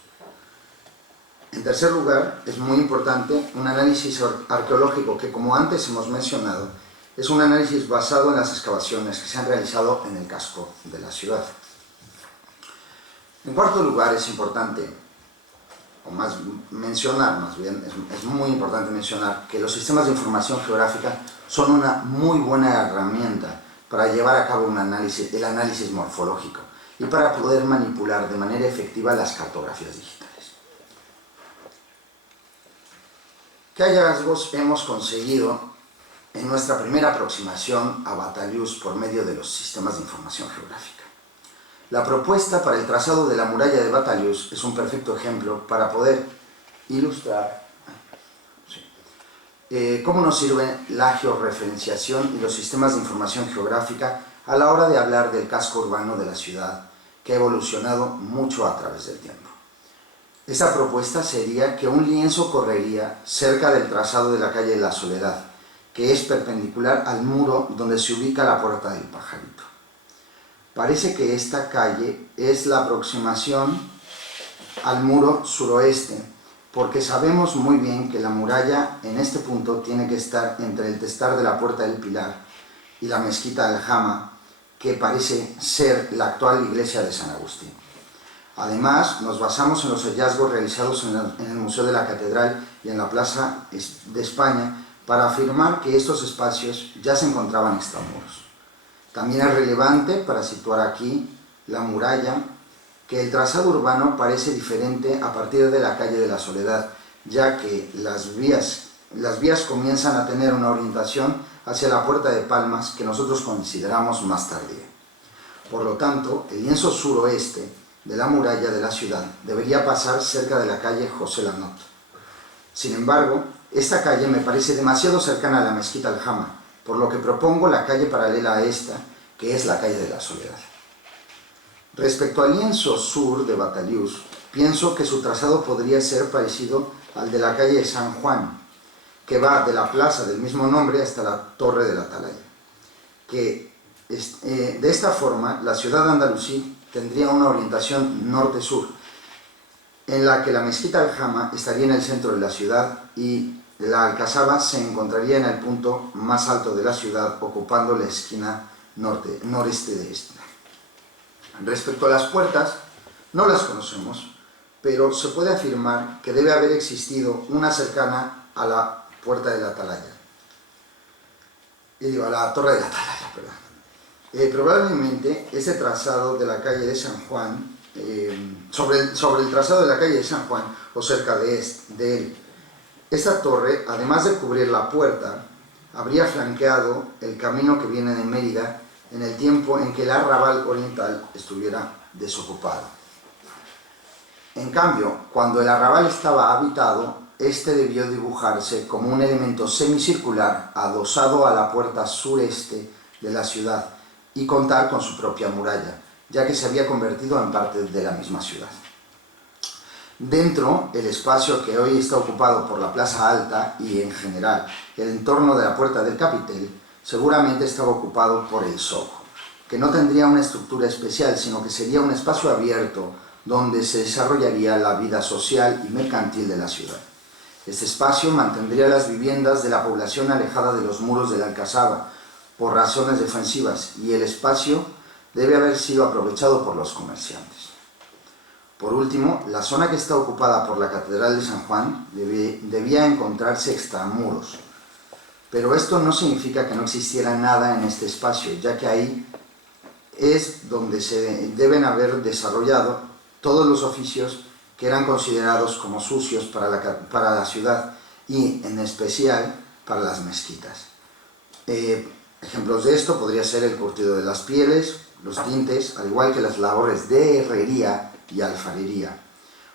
En tercer lugar, es muy importante un análisis arqueológico que, como antes hemos mencionado, es un análisis basado en las excavaciones que se han realizado en el casco de la ciudad. En cuarto lugar, es muy importante mencionar que los sistemas de información geográfica son una muy buena herramienta para llevar a cabo el análisis morfológico y para poder manipular de manera efectiva las cartografías digitales. ¿Qué hallazgos hemos conseguido en nuestra primera aproximación a Battalius por medio de los sistemas de información geográfica? La propuesta para el trazado de la muralla de Battalius es un perfecto ejemplo para poder ilustrar cómo nos sirve la georreferenciación y los sistemas de información geográfica a la hora de hablar del casco urbano de la ciudad, que ha evolucionado mucho a través del tiempo. Esta propuesta sería que un lienzo correría cerca del trazado de la calle de la Soledad, que es perpendicular al muro donde se ubica la Puerta del Pajarito. Parece que esta calle es la aproximación al muro suroeste, porque sabemos muy bien que la muralla en este punto tiene que estar entre el testar de la Puerta del Pilar y la mezquita del Jama, que parece ser la actual iglesia de San Agustín. Además, nos basamos en los hallazgos realizados en el Museo de la Catedral y en la Plaza de España para afirmar que estos espacios ya se encontraban extramuros. También es relevante, para situar aquí la muralla, que el trazado urbano parece diferente a partir de la calle de la Soledad, ya que las vías comienzan a tener una orientación hacia la Puerta de Palmas que nosotros consideramos más tardía. Por lo tanto, el lienzo suroeste de la muralla de la ciudad debería pasar cerca de la calle José Lanot. Sin embargo, esta calle me parece demasiado cercana a la mezquita del Jama, por lo que propongo la calle paralela a esta, que es la calle de la Soledad. Respecto al lienzo sur de Battalius, pienso que su trazado podría ser parecido al de la calle de San Juan, que va de la plaza del mismo nombre hasta la Torre de la Atalaya. De esta forma, la ciudad de Andalusí tendría una orientación norte-sur, en la que la mezquita del Jama estaría en el centro de la ciudad y la Alcazaba se encontraría en el punto más alto de la ciudad, ocupando la esquina noreste de esta. Respecto a las puertas, no las conocemos, pero se puede afirmar que debe haber existido una cercana a la Puerta de la Atalaya. A la Torre de la Atalaya, perdón. Probablemente ese trazado de la calle de San Juan, sobre el trazado de la calle de San Juan, o cerca de él, esta torre, además de cubrir la puerta, habría flanqueado el camino que viene de Mérida en el tiempo en que el arrabal oriental estuviera desocupado. En cambio, cuando el arrabal estaba habitado, este debió dibujarse como un elemento semicircular adosado a la puerta sureste de la ciudad y contar con su propia muralla, ya que se había convertido en parte de la misma ciudad. Dentro, el espacio que hoy está ocupado por la Plaza Alta y, en general, el entorno de la Puerta del Capitel, seguramente estaba ocupado por el zoco, que no tendría una estructura especial, sino que sería un espacio abierto donde se desarrollaría la vida social y mercantil de la ciudad. Este espacio mantendría las viviendas de la población alejada de los muros de la Alcazaba por razones defensivas, y el espacio debe haber sido aprovechado por los comerciantes. Por último, la zona que está ocupada por la Catedral de San Juan debía encontrarse extramuros, pero esto no significa que no existiera nada en este espacio, ya que ahí es donde se deben haber desarrollado todos los oficios que eran considerados como sucios para la ciudad, y en especial para las mezquitas. Ejemplos de esto podría ser el curtido de las pieles, los tintes, al igual que las labores de herrería y alfarería,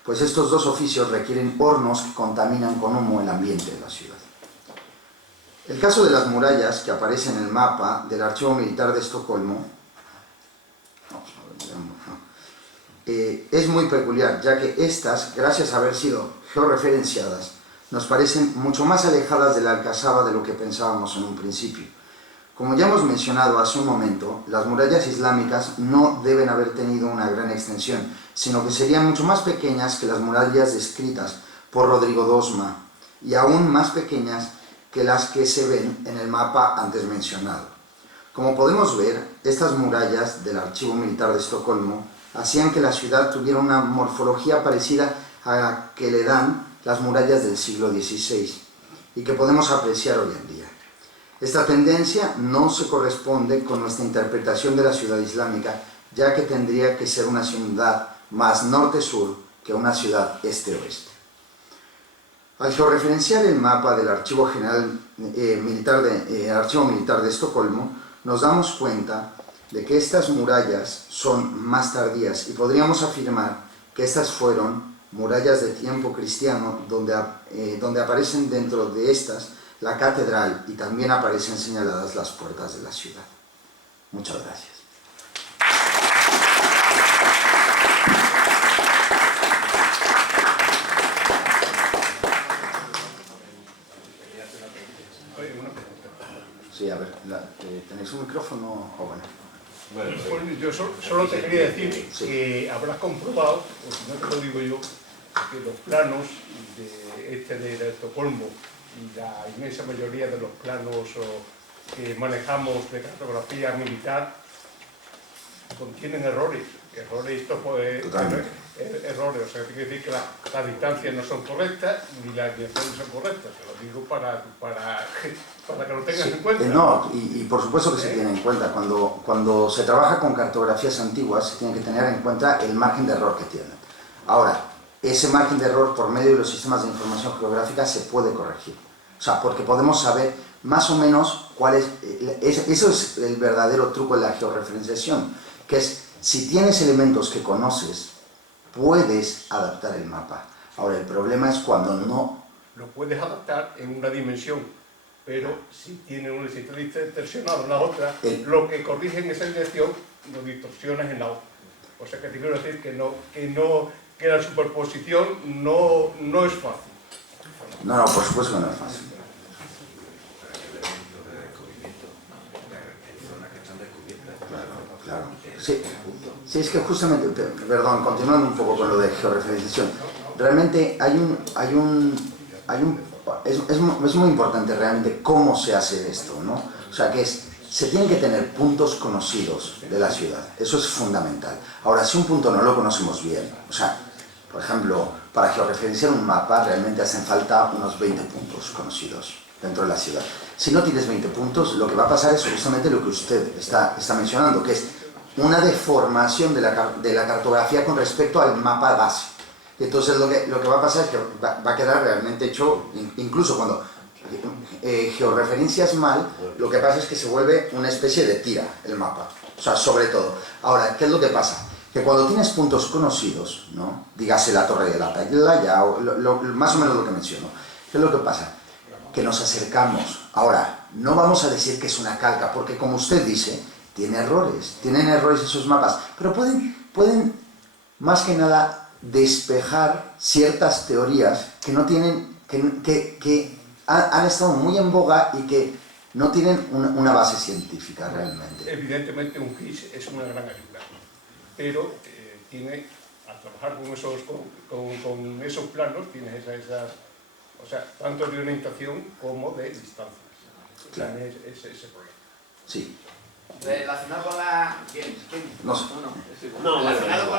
pues estos dos oficios requieren hornos que contaminan con humo el ambiente de la ciudad. El caso de las murallas, que aparece en el mapa del Archivo Militar de Estocolmo, es muy peculiar, ya que estas, gracias a haber sido georreferenciadas, nos parecen mucho más alejadas de la Alcazaba de lo que pensábamos en un principio. Como ya hemos mencionado hace un momento, las murallas islámicas no deben haber tenido una gran extensión, sino que serían mucho más pequeñas que las murallas descritas por Rodrigo Dosma, y aún más pequeñas que las que se ven en el mapa antes mencionado. Como podemos ver, estas murallas del Archivo Militar de Estocolmo hacían que la ciudad tuviera una morfología parecida a la que le dan las murallas del siglo XVI, y que podemos apreciar hoy en día. Esta tendencia no se corresponde con nuestra interpretación de la ciudad islámica, ya que tendría que ser una ciudad más norte-sur que una ciudad este-oeste. Al georreferenciar el mapa del Archivo Militar de Estocolmo, nos damos cuenta de que estas murallas son más tardías, y podríamos afirmar que estas fueron murallas de tiempo cristiano, donde aparecen dentro de estas la catedral, y también aparecen señaladas las puertas de la ciudad. Muchas gracias. Sí, a ver, ¿tenéis un micrófono? O bueno. Bueno, yo solo te quería decir que habrás comprobado, o si no te lo digo yo, que los planos de Estocolmo y la inmensa mayoría de los planos que manejamos de cartografía militar contienen errores, errores, o sea, tiene que decir que las distancias no son correctas ni las direcciones son correctas. Te lo digo para que lo tengas en cuenta. No, y por supuesto que se tiene en cuenta. Cuando se trabaja con cartografías antiguas, se tiene que tener en cuenta el margen de error que tienen. Ahora, ese margen de error por medio de los sistemas de información geográfica se puede corregir. O sea, porque podemos saber más o menos cuál es... Eso es el verdadero truco de la georreferenciación, que es, si tienes elementos que conoces, puedes adaptar el mapa. Ahora, el problema es cuando no... Lo puedes adaptar en una dimensión, pero si está distorsionado en la otra, lo que corrige en esa dirección lo distorsionas en la otra. O sea, que te quiero decir que la superposición no es fácil. No, por supuesto que no es fácil. Claro. Sí, es que justamente, perdón, continuando un poco con lo de georreferenciación, realmente es muy importante realmente cómo se hace esto, ¿no? O sea, se tienen que tener puntos conocidos de la ciudad, eso es fundamental. Ahora, si un punto no lo conocemos bien, o sea, por ejemplo, para georreferenciar un mapa realmente hacen falta unos 20 puntos conocidos dentro de la ciudad. Si no tienes 20 puntos, lo que va a pasar es justamente lo que usted está mencionando, que es una deformación de la cartografía con respecto al mapa base. Y entonces lo que va a pasar es que va a quedar realmente hecho, incluso cuando georreferencias mal, lo que pasa es que se vuelve una especie de tira el mapa, o sea, sobre todo. Ahora, ¿qué es lo que pasa? que cuando tienes puntos conocidos, ¿no? Dígase la Torre de la Atalaya, o más o menos lo que menciono, ¿qué es lo que pasa? Que nos acercamos. Ahora, no vamos a decir que es una calca, porque como usted dice, tienen errores esos mapas, pero pueden más que nada despejar ciertas teorías que no tienen, que han estado muy en boga y que no tienen una base científica realmente. Evidentemente un GIS es una gran ayuda, pero tiene, al trabajar con esos planos, tienes esas, o sea, tanto de orientación como de distancias. Claro. Tienes ese problema. Sí. Relacionado con la... No sé. Relacionado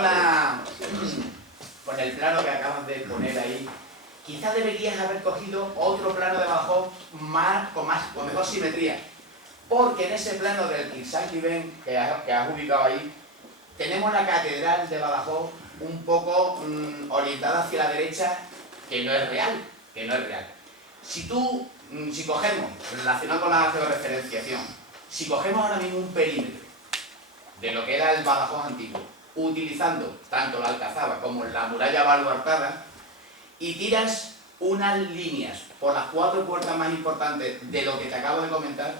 con el plano que acabas de poner ahí, quizás deberías haber cogido otro plano de Badajoz con mejor simetría, porque en ese plano del Kirchhoff que has ubicado ahí, tenemos la catedral de Badajoz un poco orientada hacia la derecha, que no es real. Si cogemos, relacionado con la georreferenciación, si cogemos ahora mismo un perímetro de lo que era el Badajoz antiguo, utilizando tanto la Alcazaba como la muralla baluartada, y tiras unas líneas por las 4 puertas más importantes de lo que te acabo de comentar,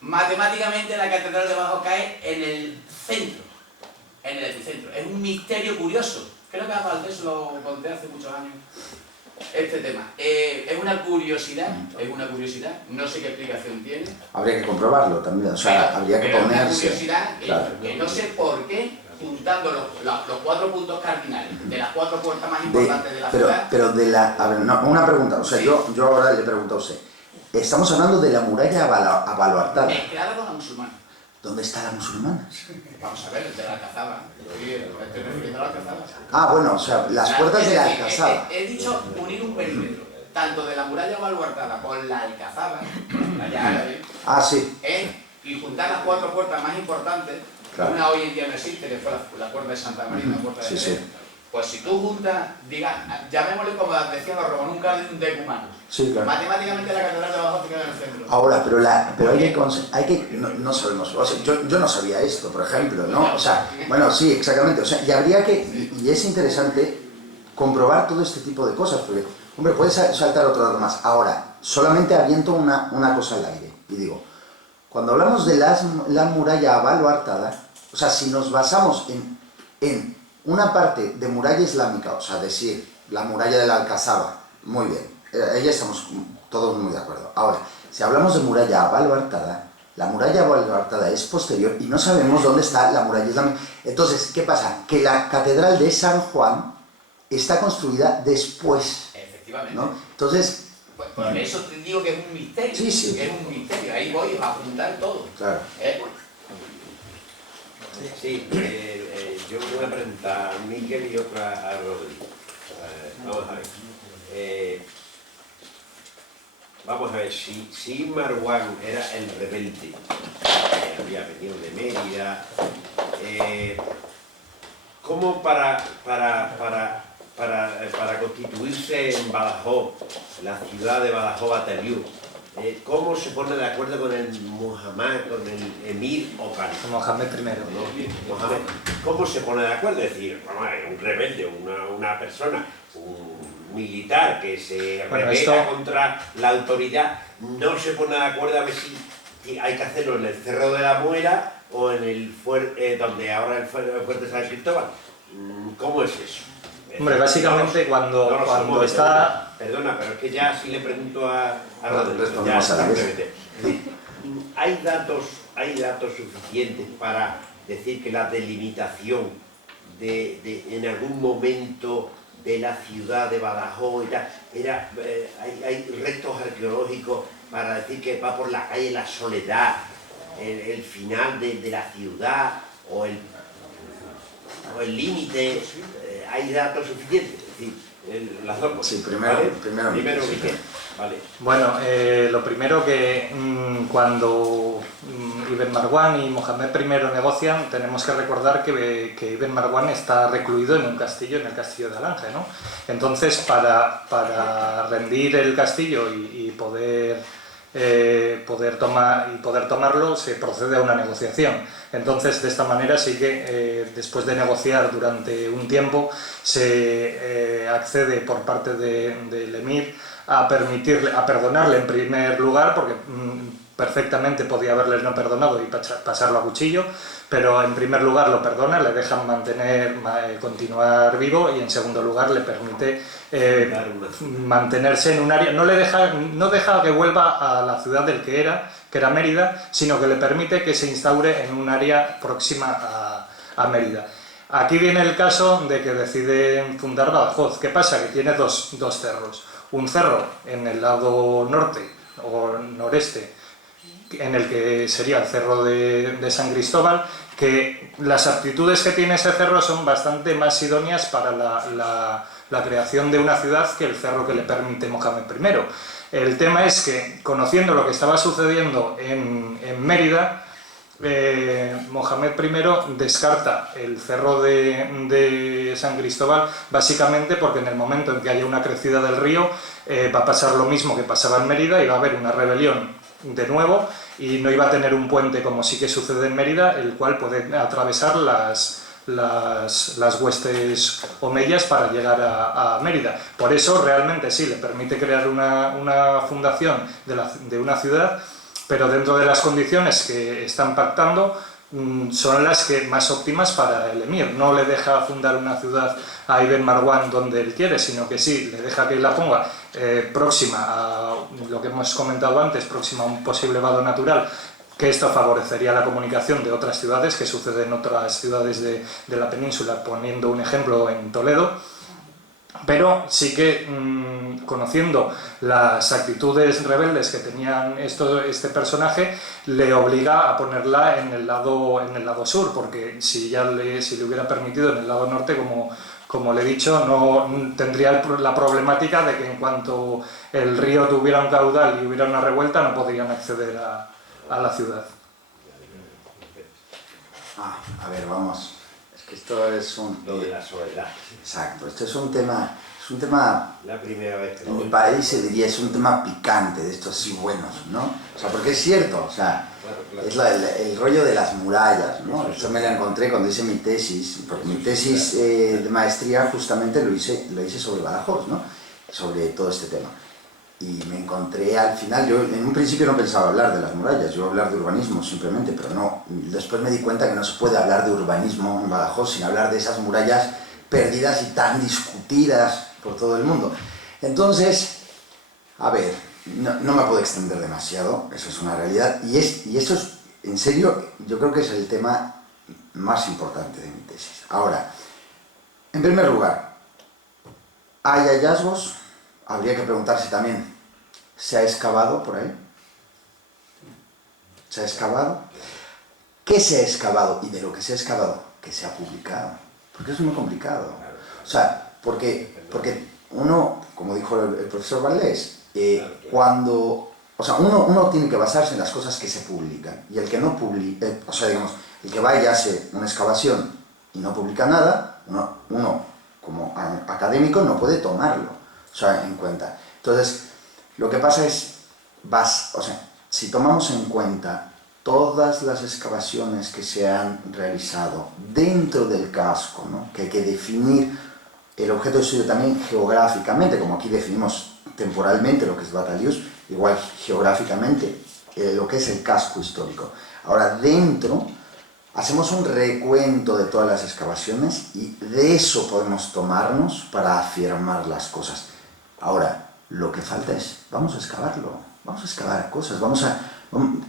matemáticamente la catedral de Badajoz cae en el centro, en el epicentro. Es un misterio curioso. Creo que a Valdés lo conté hace muchos años, este tema. Es una curiosidad, no sé qué explicación tiene. Habría que comprobarlo también, o sea, Pero, habría que pero ponerse... es una curiosidad Claro. que no sé por qué, juntando los 4 puntos cardinales de las 4 puertas más importantes de la ciudad... Pero de la... A ver, no, una pregunta, o sea, Sí. yo ahora le pregunto a usted. Estamos hablando de la muralla abaluartada. Mezclada con la musulmana. ¿Dónde está la musulmana? Vamos a ver, el de la Alcazaba. Estoy refiriendo a la Alcazaba. Ah, bueno, o sea, las puertas de la Es decir, Alcazaba. He dicho unir un perímetro, tanto de la muralla baluartada con la Alcazaba, la ya árabe, Ah, sí. y juntar las 4 puertas más importantes. Claro. Una hoy en día no existe, que fue la puerta de Santa María, la puerta de Sí, Jerez. sí. Pues si tú juntas, llamémosle como decían los romanos, un jardín de humanos. Sí, claro. Matemáticamente la catedral de Badajoz te queda en el centro. Ahora, pero hay que no sabemos, o sea, yo no sabía esto, por ejemplo, ¿no? O sea, bueno, sí, exactamente, o sea, y habría que, y es interesante comprobar todo este tipo de cosas, porque, hombre, puede saltar otro dato más. Ahora, solamente aviento una cosa al aire, y digo, cuando hablamos de la muralla baluartada, o sea, si nos basamos en una parte de muralla islámica, o sea, decir, la muralla de la Alcazaba, muy bien, ahí estamos todos muy de acuerdo. Ahora, si hablamos de muralla baluartada, la muralla baluartada es posterior y no sabemos dónde está la muralla islámica. Entonces, ¿qué pasa? Que la catedral de San Juan está construida después, Efectivamente. ¿no? Entonces, Pues por eso te digo que es un misterio. Sí, sí. Es un misterio. Ahí voy a apuntar todo. claro. Sí, yo voy a preguntar a Miguel y otra a Rodrigo. Vamos a ver. Vamos a ver, si Marwan era el rebelde, que había venido de Mérida, ¿cómo para constituirse en Badajoz, la ciudad de Badajoz-Batallú, cómo se pone de acuerdo con el Muhammad, con el emir o califa? Mohamed I. ¿No? Mohamed, ¿cómo se pone de acuerdo? Es decir, vamos a ver, un rebelde, una persona, un militar que se rebela contra la autoridad, no se pone de acuerdo a ver si hay que hacerlo en el Cerro de la Muela o en el fuerte, donde ahora el fuerte San Cristóbal. ¿Cómo es eso? Hombre, básicamente cuando está... Perdona, pero es que ya si le pregunto a Rodrigo, Respondemos a la vez. simplemente. ¿Hay datos suficientes para decir que la delimitación en algún momento de la ciudad de Badajoz hay restos arqueológicos para decir que va por la calle La Soledad, el final de la ciudad o el límite? ¿Hay datos suficientes? Es decir, las dos cosas. Sí, primero Miguel. Vale. Bueno, lo primero que cuando Ibn Marwan y Mohamed I negocian, tenemos que recordar que Ibn Marwan está recluido en un castillo, en el castillo de Alange, ¿no? Entonces, para rendir el castillo y poder poder tomarlo, se procede a una negociación. Entonces, de esta manera sí que después de negociar durante un tiempo se accede por parte del emir a perdonarle en primer lugar, porque perfectamente podía haberle no perdonado y pasarlo a cuchillo, pero en primer lugar lo perdona, le dejan continuar vivo, y en segundo lugar le permite mantenerse en un área, no deja que vuelva a la ciudad del que era Mérida, sino que le permite que se instaure en un área próxima a Mérida. Aquí viene el caso de que deciden fundar Badajoz. ¿Qué pasa? Que tiene dos cerros. Un cerro en el lado norte o noreste, en el que sería el cerro de San Cristóbal, que las aptitudes que tiene ese cerro son bastante más idóneas para la creación de una ciudad que el cerro que le permite Mohamed I. El tema es que, conociendo lo que estaba sucediendo en Mérida, Mohamed I descarta el cerro de San Cristóbal, básicamente porque en el momento en que haya una crecida del río va a pasar lo mismo que pasaba en Mérida, y va a haber una rebelión de nuevo, y no iba a tener un puente como sí que sucede en Mérida, el cual puede atravesar las huestes omeyas para llegar a Mérida. Por eso realmente sí, le permite crear una fundación de una ciudad, pero dentro de las condiciones que están pactando son las que más óptimas para el emir. No le deja fundar una ciudad a Ibn Marwan donde él quiere, sino que sí, le deja que la ponga próxima a lo que hemos comentado antes, próxima a un posible vado natural, que esto favorecería la comunicación de otras ciudades, que sucede en otras ciudades de la península, poniendo un ejemplo en Toledo. Pero sí que, conociendo las actitudes rebeldes que tenían este personaje, le obliga a ponerla en el lado sur, porque si le hubiera permitido en el lado norte, como le he dicho, no tendría la problemática de que en cuanto el río tuviera un caudal y hubiera una revuelta, no podrían acceder a la ciudad. A ver, vamos. Es que esto es lo de la soledad. Exacto, esto es un tema, La primera vez que en mi país se diría, es un tema picante, de estos así buenos, ¿no? O sea, porque es cierto, o sea, claro. es el rollo de las murallas, ¿no? Esto me lo encontré cuando hice mi tesis, porque mi tesis de maestría justamente lo hice sobre Badajoz, ¿no? Sobre todo este tema. Y me encontré al final, yo en un principio no pensaba hablar de las murallas, yo iba a hablar de urbanismo simplemente, pero no. Después me di cuenta que no se puede hablar de urbanismo en Badajoz sin hablar de esas murallas perdidas y tan discutidas por todo el mundo. Entonces, a ver, no me puedo extender demasiado, eso es una realidad, y eso es, en serio, yo creo que es el tema más importante de mi tesis. Ahora, en primer lugar, ¿hay hallazgos? Habría que preguntarse también, ¿se ha excavado por ahí? ¿Se ha excavado? ¿Qué se ha excavado? Y de lo que se ha excavado, ¿qué se ha publicado? Porque es muy complicado. O sea, porque uno, como dijo el profesor Valdés, cuando... O sea, uno tiene que basarse en las cosas que se publican. Y el que no publica, o sea, digamos, el que va y hace una excavación y no publica nada, uno como académico no puede tomarlo, o sea, en cuenta. Entonces, lo que pasa es, o sea, si tomamos en cuenta todas las excavaciones que se han realizado dentro del casco, ¿no? Que hay que definir el objeto de estudio también geográficamente, como aquí definimos temporalmente lo que es Battalius, igual geográficamente lo que es el casco histórico. Ahora, dentro hacemos un recuento de todas las excavaciones y de eso podemos tomarnos para afirmar las cosas. Ahora, lo que falta es, vamos a excavarlo, vamos a excavar cosas,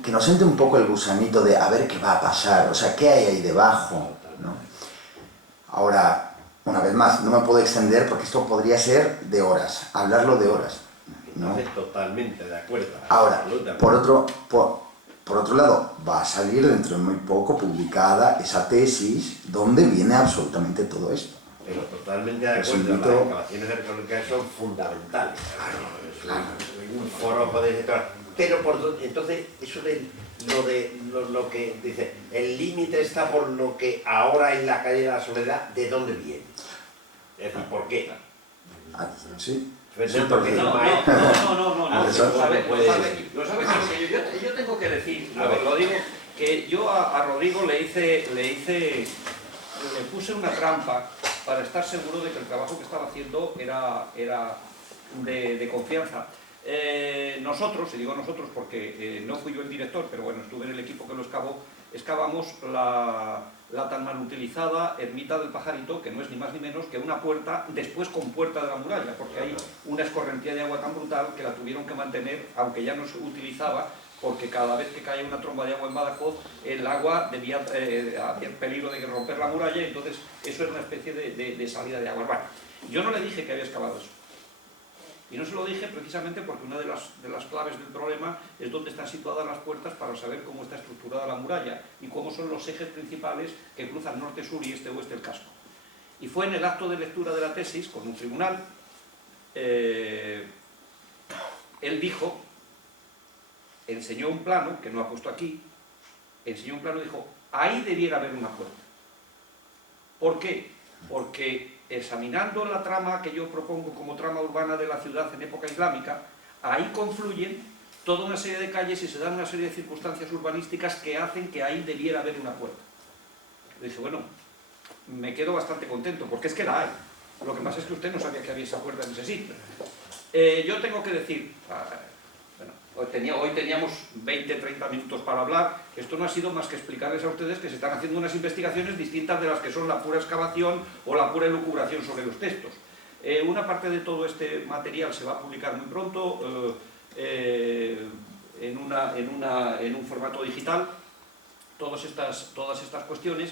que nos entre un poco el gusanito de a ver qué va a pasar, o sea, qué hay ahí debajo, ¿no? Ahora, una vez más, no me puedo extender porque esto podría ser de horas, hablarlo de horas, ¿no? Totalmente de acuerdo. Ahora, por otro lado, va a salir dentro de muy poco publicada esa tesis donde viene absolutamente todo esto. Pero totalmente de acuerdo, las excavaciones arqueológicas son fundamentales. Claro. Un foro puede entrar. Pero entonces, eso de lo que dice, el límite está por lo que ahora es la calle de la Soledad, ¿de dónde viene? Es decir, ¿por qué? Sí. Fernando, que No, lo sabe que yo tengo que decir, lo digo, que yo a Rodrigo le puse una trampa para estar seguro de que el trabajo que estaba haciendo era de confianza. Nosotros, y digo nosotros porque no fui yo el director, pero bueno, estuve en el equipo que lo excavamos la tan mal utilizada ermita del Pajarito, que no es ni más ni menos que una puerta, después con puerta de la muralla, porque hay una escorrentía de agua tan brutal que la tuvieron que mantener, aunque ya no se utilizaba, porque cada vez que caía una tromba de agua en Badajoz, el agua había peligro de romper la muralla, y entonces eso era una especie de salida de agua. Bueno, yo no le dije que había excavado eso. Y no se lo dije precisamente porque una de las claves del problema es dónde están situadas las puertas para saber cómo está estructurada la muralla y cómo son los ejes principales que cruzan norte, sur y este-oeste el casco. Y fue en el acto de lectura de la tesis, con un tribunal, él dijo, enseñó un plano, que no ha puesto aquí, enseñó un plano y dijo, ahí debiera haber una puerta. ¿Por qué? Porque examinando la trama que yo propongo como trama urbana de la ciudad en época islámica, ahí confluyen toda una serie de calles y se dan una serie de circunstancias urbanísticas que hacen que ahí debiera haber una puerta. Le dije, bueno, me quedo bastante contento, porque es que la hay. Lo que pasa es que usted no sabía que había esa puerta en ese sitio. Yo tengo que decir, bueno, hoy teníamos 20-30 minutos para hablar. Esto no ha sido más que explicarles a ustedes que se están haciendo unas investigaciones distintas de las que son la pura excavación o la pura elucubración sobre los textos. Una parte de todo este material se va a publicar muy pronto en un formato digital, todas estas cuestiones,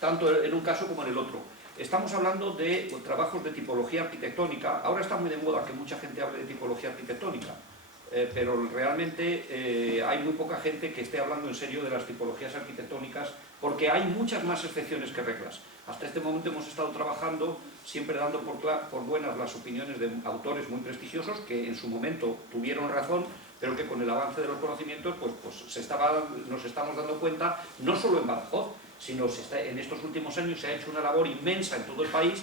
tanto en un caso como en el otro. Estamos hablando de trabajos de tipología arquitectónica. Ahora está muy de moda que mucha gente hable de tipología arquitectónica. Pero realmente hay muy poca gente que esté hablando en serio de las tipologías arquitectónicas, porque hay muchas más excepciones que reglas. Hasta este momento hemos estado trabajando siempre dando por buenas las opiniones de autores muy prestigiosos que en su momento tuvieron razón, pero que con el avance de los conocimientos nos estamos dando cuenta, no solo en Badajoz, sino en estos últimos años se ha hecho una labor inmensa en todo el país.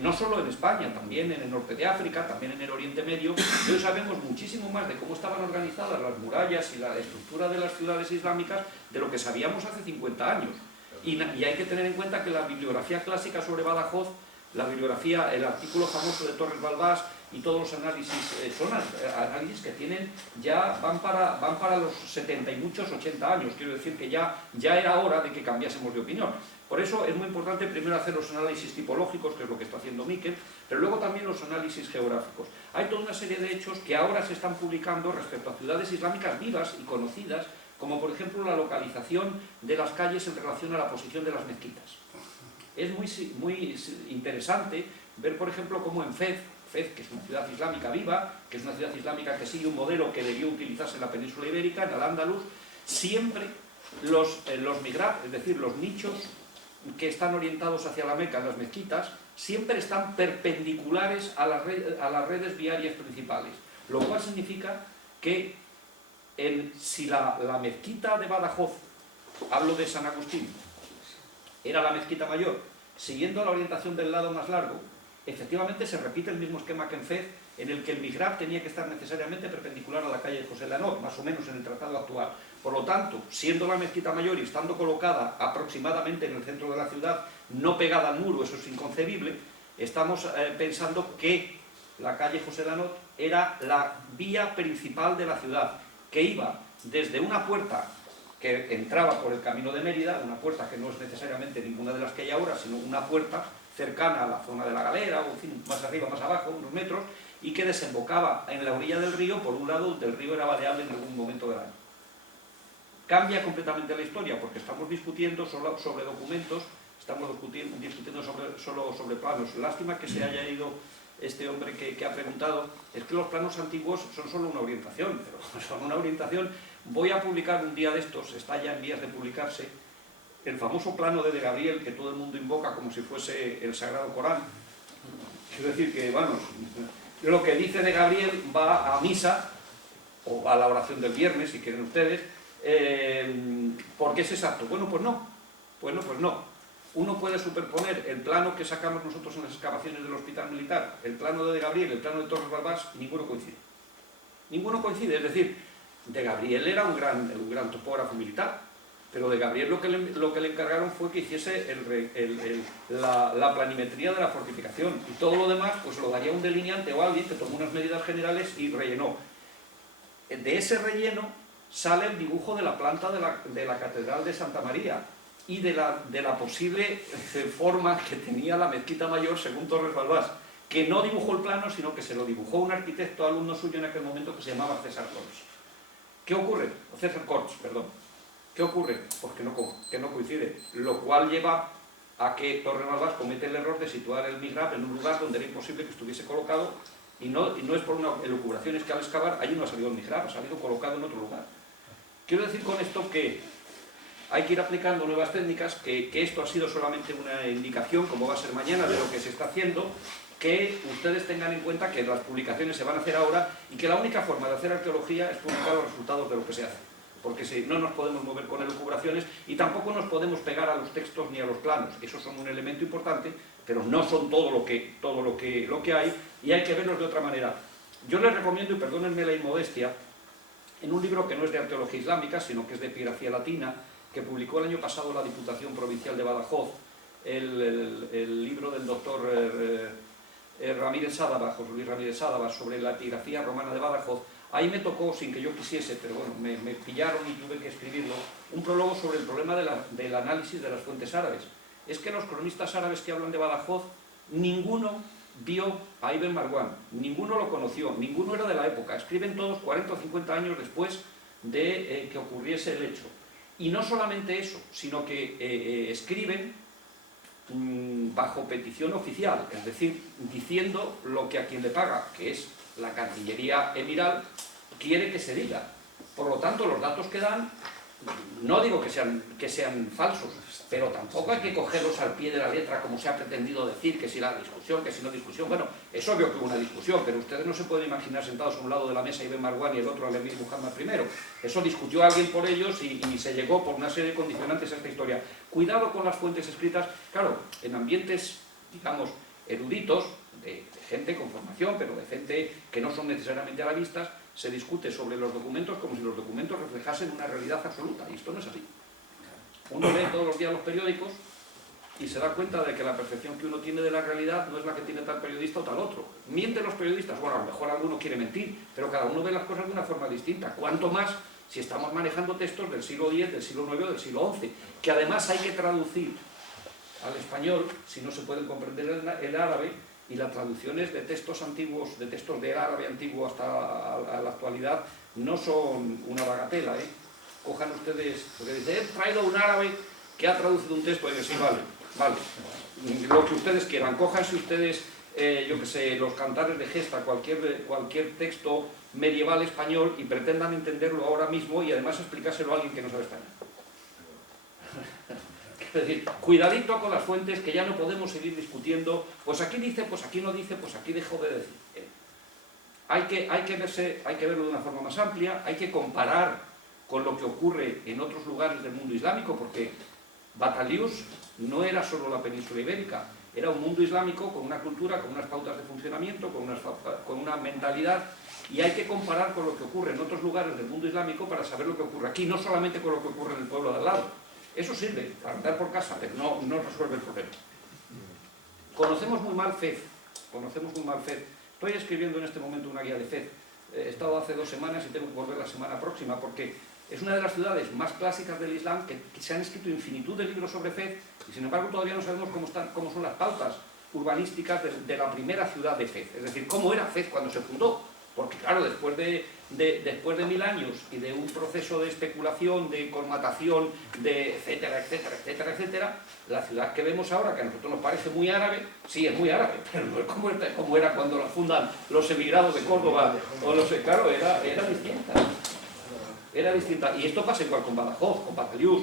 No solo en España, también en el norte de África, también en el Oriente Medio. Hoy sabemos muchísimo más de cómo estaban organizadas las murallas y la estructura de las ciudades islámicas de lo que sabíamos hace 50 años. Y hay que tener en cuenta que la bibliografía clásica sobre Badajoz, el artículo famoso de Torres Balbás y todos los análisis, son análisis que van para los 70 y muchos 80 años. Quiero decir que ya era hora de que cambiásemos de opinión. Por eso es muy importante primero hacer los análisis tipológicos, que es lo que está haciendo Miquel, pero luego también los análisis geográficos. Hay toda una serie de hechos que ahora se están publicando respecto a ciudades islámicas vivas y conocidas, como por ejemplo la localización de las calles en relación a la posición de las mezquitas. Es muy interesante ver, por ejemplo, cómo en Fez, que es una ciudad islámica viva, que es una ciudad islámica que sigue un modelo que debió utilizarse en la península ibérica, en Al-Ándalus, siempre los mihrab, es decir, los nichos que están orientados hacia la Meca, las mezquitas, siempre están perpendiculares a las redes viarias principales, lo cual significa que si la mezquita de Badajoz, hablo de San Agustín, era la mezquita mayor, siguiendo la orientación del lado más largo, efectivamente se repite el mismo esquema que en Fez, en el que el mihrab tenía que estar necesariamente perpendicular a la calle de José Lanot, más o menos en el trazado actual. Por lo tanto, siendo la mezquita mayor y estando colocada aproximadamente en el centro de la ciudad, no pegada al muro, eso es inconcebible, estamos pensando que la calle José Lanot era la vía principal de la ciudad, que iba desde una puerta que entraba por el camino de Mérida, una puerta que no es necesariamente ninguna de las que hay ahora, sino una puerta cercana a la zona de la Galera, o en fin, más arriba, más abajo, unos metros, y que desembocaba en la orilla del río, por un lado, donde el río era vadeable en algún momento del año. Cambia completamente la historia, porque estamos discutiendo solo sobre documentos, estamos discutiendo solo sobre planos. Lástima que se haya ido este hombre que ha preguntado. Es que los planos antiguos son solo una orientación, pero son una orientación. Voy a publicar un día de estos, está ya en vías de publicarse, el famoso plano de Gabriel, que todo el mundo invoca como si fuese el Sagrado Corán. Es decir, que, vamos, lo que dice de Gabriel va a misa, o a la oración del viernes, si quieren ustedes, porque es exacto. Bueno, pues no. uno puede superponer el plano que sacamos nosotros en las excavaciones del Hospital Militar, el plano de Gabriel, el plano de Torres Balbás, y ninguno coincide. Ninguno coincide, es decir, de Gabriel era un gran topógrafo militar, pero de Gabriel lo que le encargaron fue que hiciese la planimetría de la fortificación, y todo lo demás pues lo daría un delineante o alguien que tomó unas medidas generales y rellenó. De ese relleno sale el dibujo de la planta de la Catedral de Santa María y de la posible forma que tenía la mezquita mayor según Torres Balbás, que no dibujó el plano, sino que se lo dibujó un arquitecto alumno suyo en aquel momento que se llamaba César Corts. ¿Qué ocurre? César Corts, perdón. ¿Qué ocurre? Pues que no coincide, lo cual lleva a que Torres Balbás comete el error de situar el mihrab en un lugar donde era imposible que estuviese colocado, y no es por una elucubración, es que al excavar allí no ha salido el mihrab, ha salido colocado en otro lugar. Quiero decir con esto que hay que ir aplicando nuevas técnicas, que esto ha sido solamente una indicación, como va a ser mañana, de lo que se está haciendo, que ustedes tengan en cuenta que las publicaciones se van a hacer ahora y que la única forma de hacer arqueología es publicar los resultados de lo que se hace. Porque si no nos podemos mover con elucubraciones y tampoco nos podemos pegar a los textos ni a los planos. Esos son un elemento importante, pero no son todo lo que hay, y hay que verlos de otra manera. Yo les recomiendo, y perdónenme la inmodestia, en un libro que no es de arqueología islámica, sino que es de epigrafía latina, que publicó el año pasado la Diputación Provincial de Badajoz, el libro del doctor Ramírez Sádava, José Luis Ramírez Sádava, sobre la epigrafía romana de Badajoz. Ahí me tocó, sin que yo quisiese, pero bueno, me pillaron y tuve que escribirlo, un prólogo sobre el problema del análisis de las fuentes árabes. Es que los cronistas árabes que hablan de Badajoz, ninguno vio a Ibn Marwan, ninguno lo conoció, ninguno era de la época. Escriben todos 40 o 50 años después de que ocurriese el hecho. Y no solamente eso, sino que escriben bajo petición oficial, es decir, diciendo lo que a quien le paga, que es la Cancillería Emiral, quiere que se diga. Por lo tanto, los datos que dan, no digo que sean falsos, pero tampoco hay que cogerlos al pie de la letra como se ha pretendido decir, que si la discusión, que si no discusión. Bueno, es obvio que hubo una discusión, pero ustedes no se pueden imaginar sentados a un lado de la mesa Ibn Marwan y el otro al Emir Muhammad I. Eso discutió alguien por ellos y se llegó por una serie de condicionantes a esta historia. Cuidado con las fuentes escritas, claro, en ambientes, digamos, eruditos, de gente con formación, pero de gente que no son necesariamente arabistas, se discute sobre los documentos como si los documentos reflejasen una realidad absoluta, y esto no es así. Uno lee todos los días los periódicos y se da cuenta de que la percepción que uno tiene de la realidad no es la que tiene tal periodista o tal otro. ¿Mienten los periodistas? Bueno, a lo mejor alguno quiere mentir, pero cada uno ve las cosas de una forma distinta. ¿Cuánto más si estamos manejando textos del siglo X, del siglo IX o del siglo XI? Que además hay que traducir al español, si no se pueden comprender el árabe, y las traducciones de textos antiguos, de textos del árabe antiguo hasta la actualidad, no son una bagatela, ¿eh? Cojan ustedes, porque dicen, he traído un árabe que ha traducido un texto, y dicen, sí, vale, lo que ustedes quieran, cójanse ustedes, yo que sé, los cantares de gesta, cualquier texto medieval español y pretendan entenderlo ahora mismo y además explicárselo a alguien que no sabe español. Es decir, cuidadito con las fuentes, que ya no podemos seguir discutiendo, pues aquí dice, pues aquí no dice, pues aquí dejó de decir. Hay que verlo de una forma más amplia, hay que comparar con lo que ocurre en otros lugares del mundo islámico, porque Batalius no era solo la península ibérica, era un mundo islámico con una cultura, con unas pautas de funcionamiento, con una mentalidad, y hay que comparar con lo que ocurre en otros lugares del mundo islámico para saber lo que ocurre aquí, no solamente con lo que ocurre en el pueblo de al lado. Eso sirve para andar por casa, pero no resuelve el problema. Conocemos muy mal Fez. Estoy escribiendo en este momento una guía de Fez. He estado hace 2 semanas y tengo que volver la semana próxima, porque es una de las ciudades más clásicas del Islam, que se han escrito infinitud de libros sobre Fez, y sin embargo todavía no sabemos cómo son las pautas urbanísticas de la primera ciudad de Fez. Es decir, cómo era Fez cuando se fundó. Porque claro, después de 1000 años y de un proceso de especulación, de colmatación, de etcétera, la ciudad que vemos ahora, que a nosotros nos parece muy árabe, sí es muy árabe, pero no es como era cuando la fundan los emigrados de Córdoba, claro, era distinta. Era distinta. Y esto pasa igual con Badajoz, con Batalius.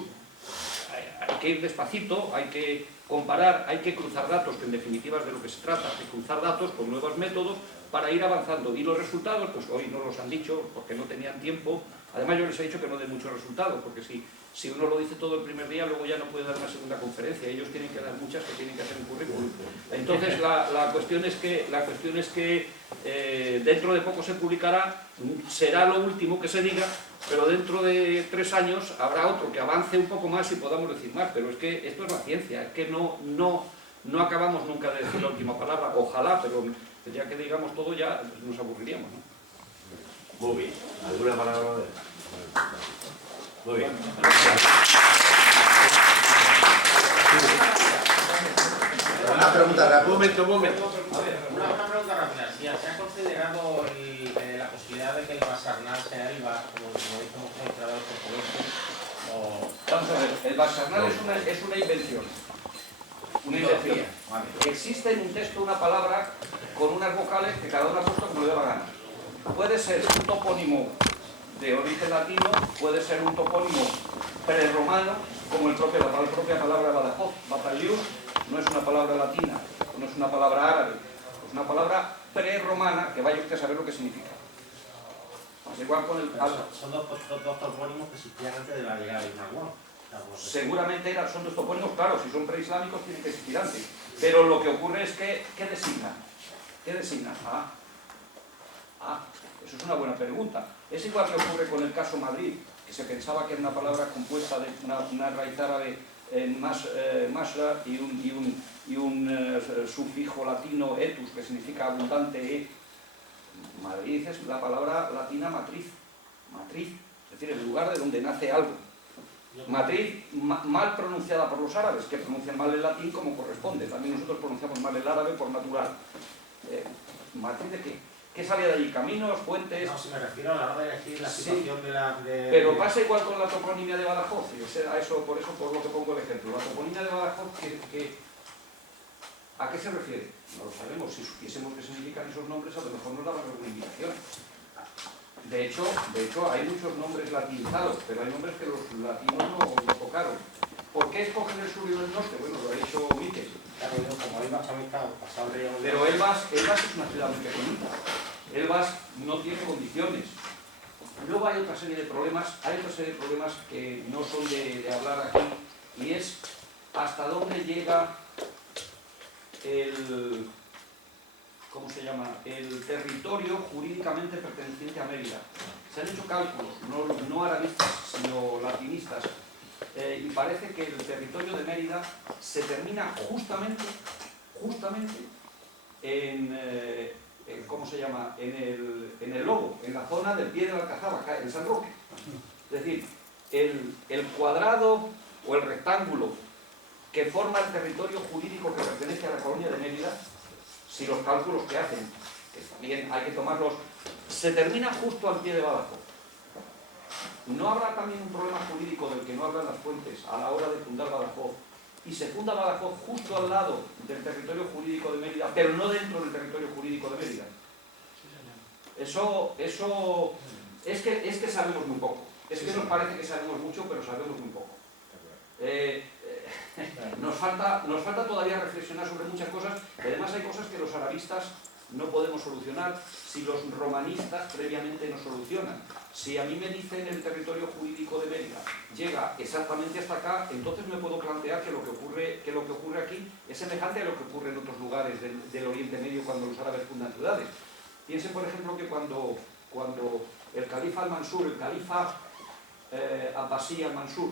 Hay que ir despacito, hay que comparar, hay que cruzar datos, que en definitiva es de lo que se trata, de cruzar datos con nuevos métodos para ir avanzando. Y los resultados, pues hoy no los han dicho porque no tenían tiempo. Además yo les he dicho que no den muchos resultados, porque si si uno lo dice todo el primer día, luego ya no puede dar una segunda conferencia, ellos tienen que dar muchas que tienen que hacer un currículum. Entonces la cuestión es que dentro de poco se publicará, será lo último que se diga, pero dentro de 3 años habrá otro que avance un poco más y podamos decir más, pero es que esto es la ciencia, es que no acabamos nunca de decir la última palabra, ojalá, pero ya que digamos todo ya nos aburriríamos, ¿no? Muy bien. ¿Alguna palabra de...? Muy bien. Una pregunta rápida. Un momento. Una pregunta rápida. Si se ha considerado la posibilidad de que el Basarnal sea Elba, como dicen muchos historiadores portugueses, o... Vamos a ver, el Basarnal es una invención. Una invención. Existe en un texto una palabra con unas vocales que cada uno ha puesto como le da la gana. Puede ser un topónimo de origen latino, puede ser un topónimo prerromano, como la propia palabra Badajoz. Batallus no es una palabra latina, no es una palabra árabe, es una palabra prerromana que vaya usted a saber lo que significa. Pues igual con el... Son dos topónimos que existían antes de la llegada de Ismael. Seguramente son dos topónimos, claro, si son preislámicos tienen que existir antes. Pero lo que ocurre es que, ¿qué designan? ¿Qué designan? Eso es una buena pregunta. Es igual que ocurre con el caso Madrid, que se pensaba que era una palabra compuesta de una raíz árabe masra y un sufijo latino etus, que significa abundante. Madrid es la palabra latina matriz, es decir, el lugar de donde nace algo. Matriz mal pronunciada por los árabes, que pronuncian mal el latín como corresponde. También nosotros pronunciamos mal el árabe por natural. ¿Matriz de qué? ¿Qué salía de allí? ¿Caminos? ¿Puentes? No, si me refiero a la hora de elegir la situación de... Pero pasa igual con la toponimia de Badajoz. Por eso por lo que pongo el ejemplo. La toponimia de Badajoz, ¿a qué se refiere? No lo sabemos. Si supiésemos qué significan esos nombres, a lo mejor nos daban alguna indicación. De hecho, hay muchos nombres latinizados, pero hay nombres que los latinos no tocaron. ¿Por qué escogen el sur y el norte? Bueno, lo ha dicho Miquel. Claro, como Elbas también está pasado el río... Pero Elbas es una ciudad muy pequeñita. Elbas no tiene condiciones. Luego hay otra serie de problemas, que no son de hablar aquí, y es hasta dónde llega el... ¿Cómo se llama? El territorio jurídicamente perteneciente a Mérida. Se han hecho cálculos, no arabistas, sino latinistas, y parece que el territorio de Mérida se termina justamente ¿cómo se llama? En el Lobo, en la zona del pie de la Alcazaba, en San Roque. Es decir, el cuadrado o el rectángulo que forma el territorio jurídico que pertenece a la colonia de Mérida, si los cálculos que hacen, que también hay que tomarlos, se termina justo al pie de Badajoz. ¿No habrá también un problema jurídico del que no hablan las fuentes a la hora de fundar Badajoz? Y se funda Badajoz justo al lado del territorio jurídico de Mérida, pero no dentro del territorio jurídico de Mérida. Eso es que sabemos muy poco. Es que nos parece que sabemos mucho, pero sabemos muy poco. Nos falta todavía reflexionar sobre muchas cosas, y además hay cosas que los arabistas no podemos solucionar si los romanistas previamente no solucionan. Si a mí me dicen el territorio jurídico de Mérida llega exactamente hasta acá, entonces me puedo plantear que lo que ocurre aquí es semejante a lo que ocurre en otros lugares del Oriente Medio cuando los árabes fundan ciudades. Piensen, por ejemplo, que cuando el califa al-Mansur, el califa Abbasí al-Mansur,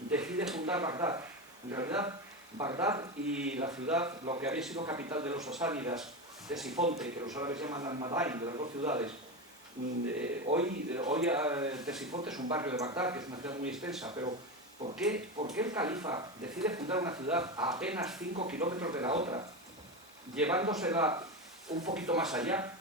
decide fundar Bagdad, en realidad Bagdad y la ciudad, lo que había sido capital de los sasánidas, Ctesifonte, que los árabes llaman Al-Madain, de las dos ciudades. Hoy Ctesifonte es un barrio de Bagdad, que es una ciudad muy extensa, pero ¿por qué el califa decide fundar una ciudad a apenas 5 kilómetros de la otra, llevándosela un poquito más allá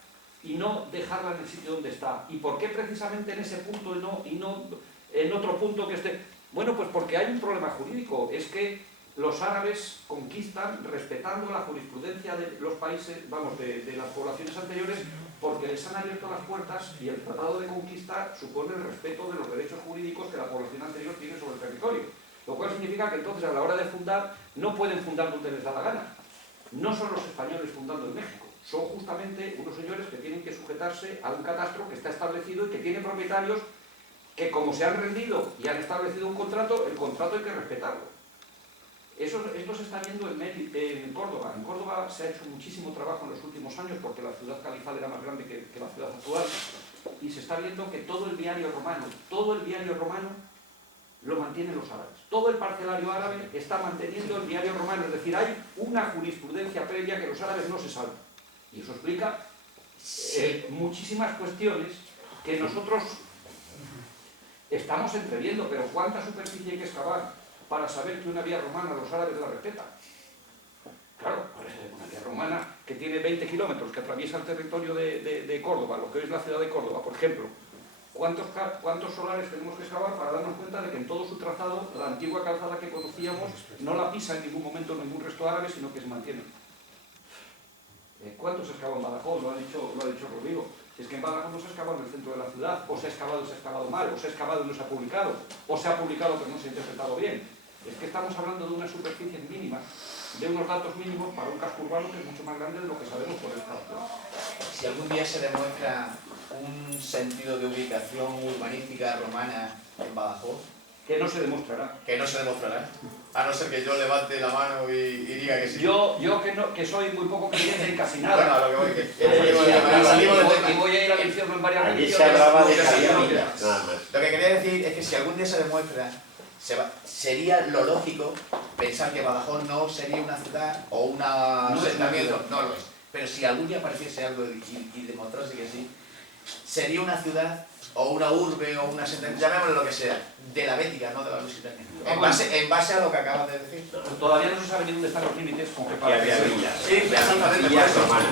y no dejarla en el sitio donde está? ¿Y por qué precisamente en ese punto y no en otro punto que esté? Bueno, pues porque hay un problema jurídico, es que los árabes conquistan respetando la jurisprudencia de los países, de las poblaciones anteriores, porque les han abierto las puertas y el tratado de conquista supone el respeto de los derechos jurídicos que la población anterior tiene sobre el territorio. Lo cual significa que entonces a la hora de fundar no pueden fundar donde les da la gana. No son los españoles fundando en México, son justamente unos señores que tienen que sujetarse a un catastro que está establecido y que tiene propietarios que como se han rendido y han establecido un contrato, el contrato hay que respetarlo. Esto se está viendo en Córdoba. En Córdoba se ha hecho muchísimo trabajo en los últimos años porque la ciudad califal era más grande que la ciudad actual, y se está viendo que todo el viario romano lo mantienen los árabes. Todo el parcelario árabe está manteniendo el viario romano, es decir, hay una jurisprudencia previa que los árabes no se salvan. Y eso explica muchísimas cuestiones que nosotros estamos entreviendo, pero ¿cuánta superficie hay que excavar para saber que una vía romana los árabes la respetan? Claro, una vía romana que tiene 20 kilómetros, que atraviesa el territorio de Córdoba, lo que hoy es la ciudad de Córdoba, por ejemplo. ¿Cuántos solares tenemos que excavar para darnos cuenta de que en todo su trazado, la antigua calzada que conocíamos, no la pisa en ningún momento ningún resto árabe, sino que se mantiene? ¿Cuántos se excavó en Badajoz? Lo ha dicho Rodrigo. Es que en Badajoz no se ha excavado en el centro de la ciudad, o se ha excavado y se ha excavado mal, o se ha excavado y no se ha publicado, o se ha publicado pero no se ha interpretado bien. Es que estamos hablando de unas superficies mínimas, de unos datos mínimos para un casco urbano que es mucho más grande de lo que sabemos por el cálculo. Si algún día se demuestra un sentido de ubicación urbanística romana en Badajoz, Que no se demostrará. que no se demostrará, a no ser que yo levante la mano y diga que sí. Yo que soy muy poco creyente en casi Bueno, nada. a lo que voy, Y voy a ir al infierno en varias Allí religiones. se hablaba de Lo que Castilla, nada más. Lo que quería decir es que si algún día se demuestra, sería lo lógico pensar que Badajoz no sería una ciudad o un asentamiento, no lo es. Pero si algún día apareciese algo y demostrase que sí, sería una ciudad o una urbe o un asentamiento, llamémoslo lo que sea, de la Bética, no de la Lusitania. En base a lo que acabas de decir. Todavía no se sabe ni dónde están los límites con que Y había villas. Sí, exactamente. Villas romanas.